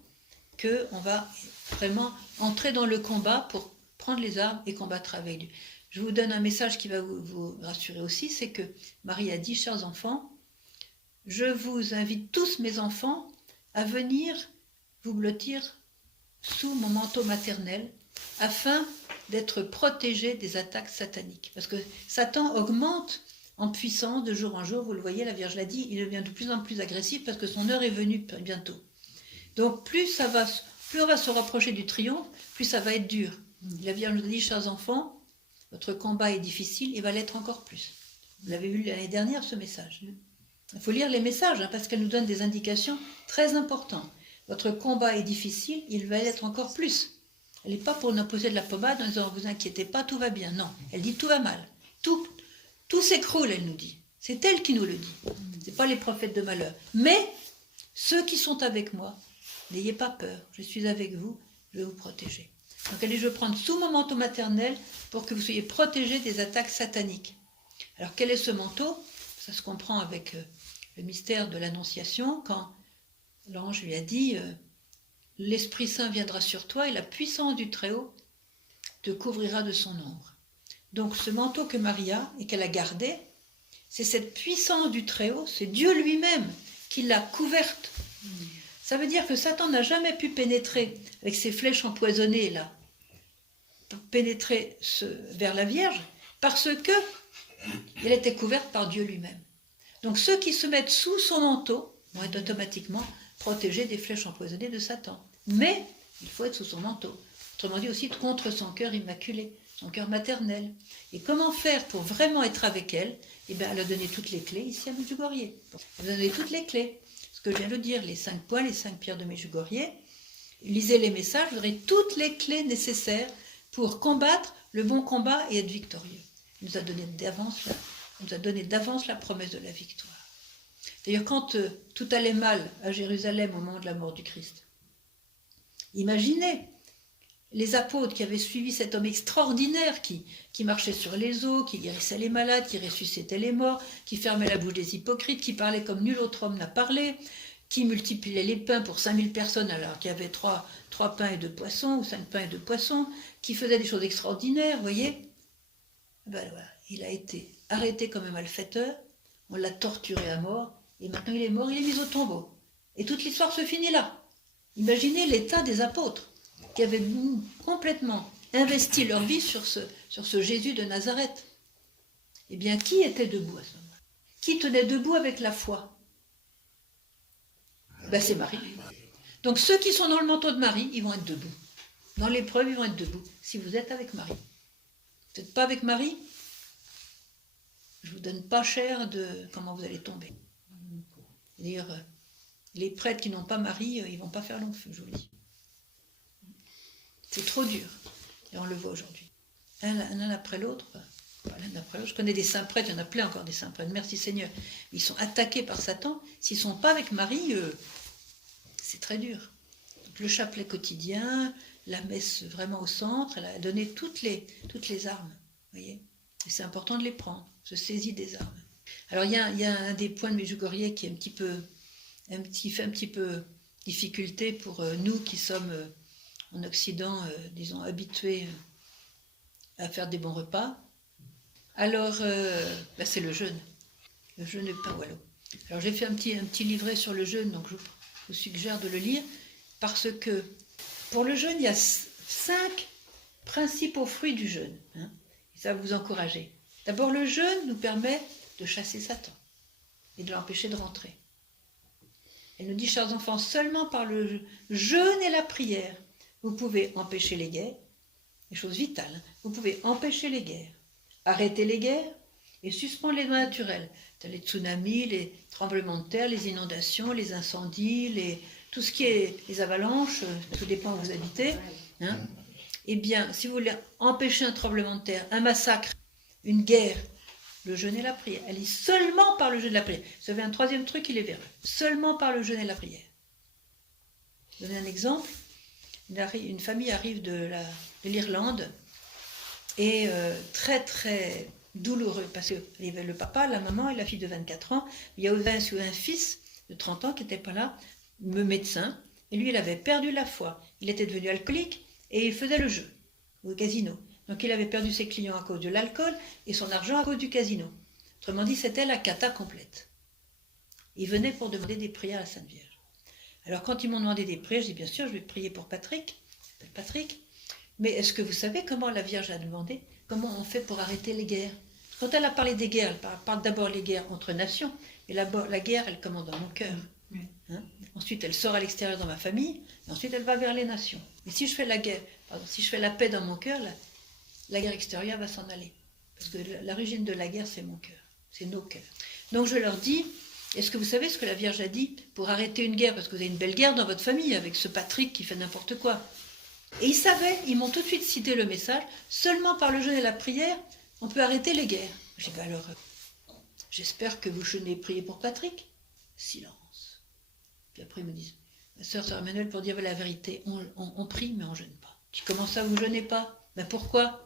qu'on va vraiment entrer dans le combat pour prendre les armes et combattre avec Dieu. Je vous donne un message qui va vous rassurer aussi, c'est que Marie a dit, chers enfants, je vous invite tous, mes enfants, à venir vous blottir sous mon manteau maternel afin d'être protégés des attaques sataniques. Parce que Satan augmente en puissance de jour en jour, vous le voyez, la Vierge l'a dit, il devient de plus en plus agressif parce que son heure est venue bientôt. Donc plus on va se rapprocher du triomphe, plus ça va être dur. La Vierge nous a dit, chers enfants, votre combat est difficile et va l'être encore plus. Vous l'avez vu l'année dernière, ce message. Il faut lire les messages, parce qu'elles nous donnent des indications très importantes. Votre combat est difficile, il va l'être encore plus. Elle n'est pas pour nous poser de la pommade en disant, vous inquiétez pas, tout va bien. Non, elle dit, tout va mal. Tout s'écroule, elle nous dit. C'est elle qui nous le dit. Ce n'est pas les prophètes de malheur. Mais, ceux qui sont avec moi, n'ayez pas peur, je suis avec vous, je vais vous protéger. Donc elle dit, je vais prendre sous mon manteau maternel pour que vous soyez protégés des attaques sataniques. Alors quel est ce manteau? Ça se comprend avec le mystère de l'Annonciation, quand l'ange lui a dit, l'Esprit Saint viendra sur toi et la puissance du Très-Haut te couvrira de son ombre. Donc ce manteau que Marie a et qu'elle a gardé, c'est cette puissance du Très-Haut, c'est Dieu lui-même qui l'a couverte. Ça veut dire que Satan n'a jamais pu pénétrer avec ses flèches empoisonnées là, pénétrer vers la Vierge, parce que elle était couverte par Dieu lui-même. Donc ceux qui se mettent sous son manteau vont être automatiquement protégés des flèches empoisonnées de Satan. Mais il faut être sous son manteau. Autrement dit aussi contre son cœur immaculé, son cœur maternel. Et comment faire pour vraiment être avec elle? Eh bien, elle a donné toutes les clés ici à Medjugorje. Elle a donné toutes les clés. Ce que je viens de dire, les 5 points, les 5 pierres de Medjugorje. Lisez les messages, vous aurez toutes les clés nécessaires pour combattre le bon combat et être victorieux. Il nous a donné d'avance la promesse de la victoire. D'ailleurs, quand tout allait mal à Jérusalem au moment de la mort du Christ, imaginez les apôtres qui avaient suivi cet homme extraordinaire qui marchait sur les eaux, qui guérissait les malades, qui ressuscitait les morts, qui fermait la bouche des hypocrites, qui parlait comme nul autre homme n'a parlé, qui multipliait les pains pour 5000 personnes alors qu'il y avait 3 pains et 2 poissons, ou 5 pains et 2 poissons, qui faisait des choses extraordinaires, vous voyez. Ben voilà, il a été arrêté comme un malfaiteur, on l'a torturé à mort, et maintenant il est mort, il est mis au tombeau. Et toute l'histoire se finit là. Imaginez l'état des apôtres, qui avaient complètement investi leur vie sur ce Jésus de Nazareth. Eh bien, qui était debout à ce moment-là? Qui tenait debout avec la foi? Ben, c'est Marie. Donc ceux qui sont dans le manteau de Marie, ils vont être debout. Dans l'épreuve, ils vont être debout. Si vous êtes avec Marie. Vous n'êtes pas avec Marie, je ne vous donne pas cher de comment vous allez tomber. C'est-à-dire, les prêtres qui n'ont pas Marie, ils ne vont pas faire long feu, je vous le dis. C'est trop dur. Et on le voit aujourd'hui. Un après l'autre, pas l'un après l'autre. Je connais des saints prêtres, il y en a plein encore des saints prêtres, merci Seigneur. Ils sont attaqués par Satan. S'ils ne sont pas avec Marie, c'est très dur. Donc, le chapelet quotidien, la messe vraiment au centre, elle a donné toutes les armes, voyez. Et c'est important de les prendre, se saisir des armes. Alors il y a un des points de Medjugorje qui est qui fait un petit peu difficulté pour nous qui sommes en Occident, disons, habitués à faire des bons repas. Alors, c'est le jeûne de pain wallot. Alors j'ai fait un petit livret sur le jeûne, donc je vous suggère de le lire, parce que pour le jeûne, il y a 5 principaux fruits du jeûne. Hein, et ça va vous encourager. D'abord, le jeûne nous permet de chasser Satan et de l'empêcher de rentrer. Elle nous dit, chers enfants, seulement par le jeûne et la prière, vous pouvez empêcher les guerres, des choses vitales, hein. Vous pouvez empêcher les guerres, arrêter les guerres et suspendre les lois naturelles, les tsunamis, les tremblements de terre, les inondations, les incendies, tout ce qui est les avalanches, tout dépend où vous habitez. Hein. Eh bien, si vous voulez empêcher un tremblement de terre, un massacre, une guerre, le jeûne et la prière. Elle dit seulement par le jeûne et la prière. Vous avez un troisième truc, il est véreux. Seulement par le jeûne et la prière. Je vais donner un exemple. Une famille arrive de l'Irlande et très très douloureux parce qu'il y avait le papa, la maman et la fille de 24 ans. Il y a aussi un fils de 30 ans qui n'était pas là, le médecin, et lui il avait perdu la foi. Il était devenu alcoolique et il faisait le jeu au casino. Donc il avait perdu ses clients à cause de l'alcool et son argent à cause du casino. Autrement dit, c'était la cata complète. Il venait pour demander des prières à la Sainte Vierge. Alors quand ils m'ont demandé des prières, je dis bien sûr, je vais prier pour Patrick, mais est-ce que vous savez comment la Vierge a demandé, comment on fait pour arrêter les guerres? Quand elle a parlé des guerres, elle parle d'abord les guerres entre nations, et la guerre, elle commence dans mon cœur. Hein? Ensuite, elle sort à l'extérieur dans ma famille, et ensuite elle va vers les nations. Et si je fais si je fais la paix dans mon cœur, la guerre extérieure va s'en aller. Parce que l'origine de la guerre, c'est mon cœur, c'est nos cœurs. Donc je leur dis, est-ce que vous savez ce que la Vierge a dit pour arrêter une guerre? Parce que vous avez une belle guerre dans votre famille avec ce Patrick qui fait n'importe quoi. Et ils savaient, ils m'ont tout de suite cité le message, seulement par le jeûne et la prière, on peut arrêter les guerres. J'ai dit, alors, j'espère que vous jeûnez et priez pour Patrick. Silence. Puis après ils me disent, sœur Emmanuel, pour dire la vérité, on prie mais on ne jeûne pas. Je dis, comment ça vous jeûnez pas? Ben pourquoi?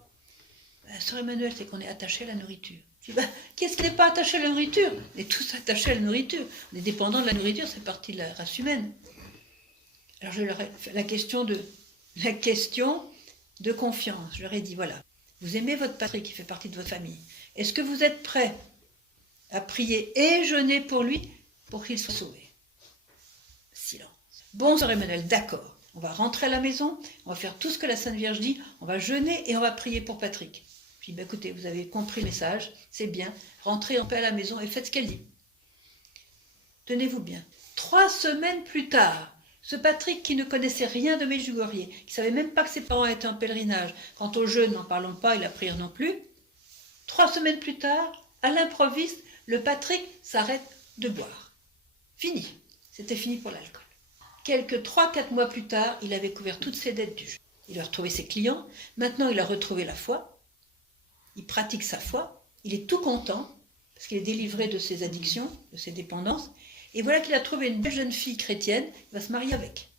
Sœur Emmanuel, c'est qu'on est attaché à la nourriture. Je dis, qu'est-ce qui n'est pas attaché à la nourriture? On est tous attachés à la nourriture. On est dépendants de la nourriture, c'est partie de la race humaine. Alors je leur ai fait la question de confiance. Je leur ai dit, voilà, vous aimez votre Patrick qui fait partie de votre famille. Est-ce que vous êtes prêts à prier et jeûner pour lui pour qu'il soit sauvé? Silence. Bon, sœur Emmanuel, d'accord. On va rentrer à la maison, on va faire tout ce que la Sainte Vierge dit, on va jeûner et on va prier pour Patrick. Je dis, écoutez, vous avez compris le message, c'est bien, rentrez en paix à la maison et faites ce qu'elle dit. Tenez-vous bien. 3 semaines plus tard, ce Patrick qui ne connaissait rien de Medjugorje, qui ne savait même pas que ses parents étaient en pèlerinage, quant au jeûne, n'en parlons pas, et la prière non plus, 3 semaines plus tard, à l'improviste, le Patrick s'arrête de boire. Fini. C'était fini pour l'alcool. Quelques 3-4 mois plus tard, il avait couvert toutes ses dettes du jeûne. Il a retrouvé ses clients, maintenant il a retrouvé la foi, il pratique sa foi, il est tout content, parce qu'il est délivré de ses addictions, de ses dépendances, et voilà qu'il a trouvé une belle jeune fille chrétienne, il va se marier avec.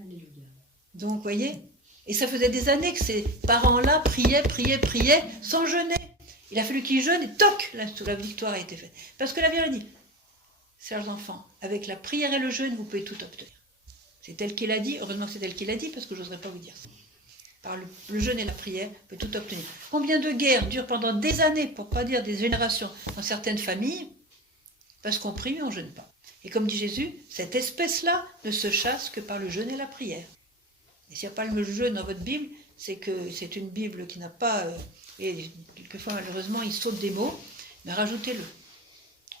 Alléluia. Donc, vous voyez, et ça faisait des années que ces parents-là priaient, sans jeûner. Il a fallu qu'ils jeûnent, et toc, la victoire a été faite. Parce que la Vierge a dit, chers enfants, avec la prière et le jeûne, vous pouvez tout obtenir. C'est elle qui l'a dit, heureusement que c'est elle qui l'a dit, parce que je n'oserais pas vous dire ça. Par le jeûne et la prière, vous pouvez tout obtenir. Combien de guerres durent pendant des années, pour ne pas dire des générations, dans certaines familles, parce qu'on prie mais on ne jeûne pas. Et comme dit Jésus, cette espèce-là ne se chasse que par le jeûne et la prière. Et s'il n'y a pas le jeûne dans votre Bible, c'est que c'est une Bible qui n'a pas... et quelquefois, malheureusement, il saute des mots, mais rajoutez-le.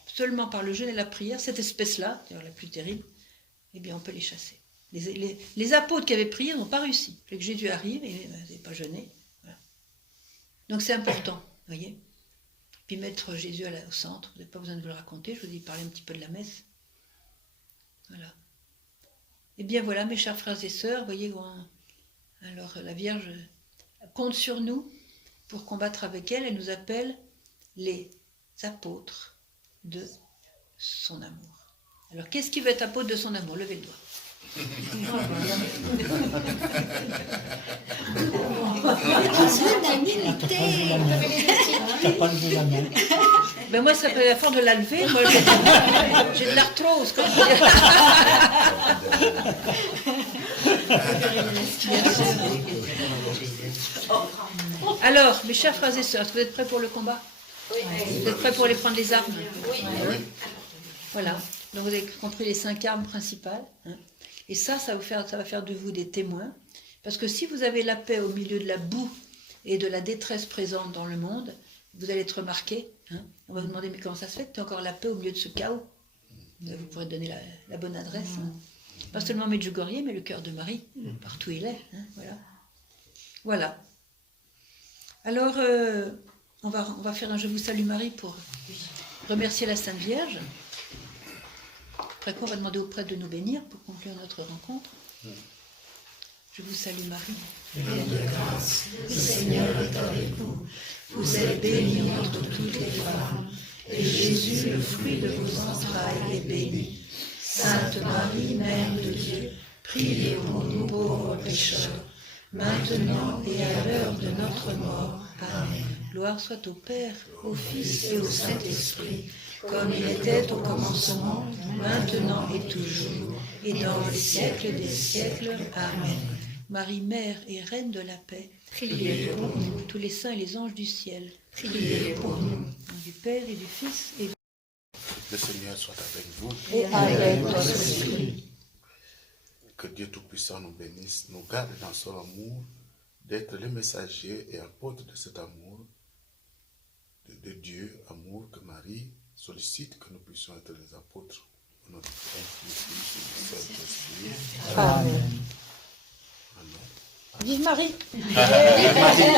Seulement par le jeûne et la prière, cette espèce-là, d'ailleurs la plus terrible, eh bien on peut les chasser. Les apôtres qui avaient prié n'ont pas réussi. Que Jésus arrive et ils n'avaient pas jeûné. Voilà. Donc c'est important, vous voyez. Puis mettre Jésus au centre, vous n'avez pas besoin de vous le raconter, je vous ai parlé un petit peu de la messe. Voilà. Eh bien voilà, mes chers frères et sœurs, vous voyez, alors la Vierge compte sur nous pour combattre avec elle. Elle nous appelle les apôtres de son amour. Alors qu'est-ce qui veut être apôtre de son amour? Levez le doigt. T'as pas levé la main. Ben moi, ça peut faire de la lever. Moi, j'ai de l'arthrose. Comme Alors, mes chers frères et sœurs, est-ce que vous êtes prêts pour le combat? Vous êtes prêts pour aller prendre les armes? Voilà. Donc vous avez compris les 5 armes principales. Hein. Et ça va faire de vous des témoins. Parce que si vous avez la paix au milieu de la boue et de la détresse présente dans le monde, vous allez être remarqué. Hein. On va vous demander, mais comment ça se fait que tu as encore la paix au milieu de ce chaos? Vous pourrez donner la bonne adresse. Hein. Pas seulement Medjugorje, mais le cœur de Marie. Partout il est. Hein. Voilà. Alors, on va faire un Je vous salue Marie pour remercier la Sainte Vierge. Après quoi, on va demander aux prêtres de nous bénir pour conclure notre rencontre. Je vous salue Marie. Pleine de grâce, le Seigneur est avec vous. Vous êtes bénie entre toutes les femmes, et Jésus, le fruit de vos entrailles, est béni. Sainte Marie, Mère de Dieu, priez pour nous pauvres pécheurs, maintenant et à l'heure de notre mort. Amen. Gloire soit au Père, Au Fils et au Saint-Esprit, comme il était au commencement, maintenant et toujours, et dans les siècles des siècles. Amen. Marie, Mère et Reine de la paix, Priez pour nous. tous les saints et les anges du ciel, Priez pour nous. au nom du Père et du Fils et Le Seigneur soit avec vous. Et avec votre esprit. Que Dieu Tout-Puissant nous bénisse, nous garde dans son amour, d'être les messagers et apôtres de cet amour de Dieu, amour que Marie sollicite que nous puissions être les apôtres de notre Père, du Fils et du Saint-Esprit. Amen. Amen. Vive Marie! Vive Marie.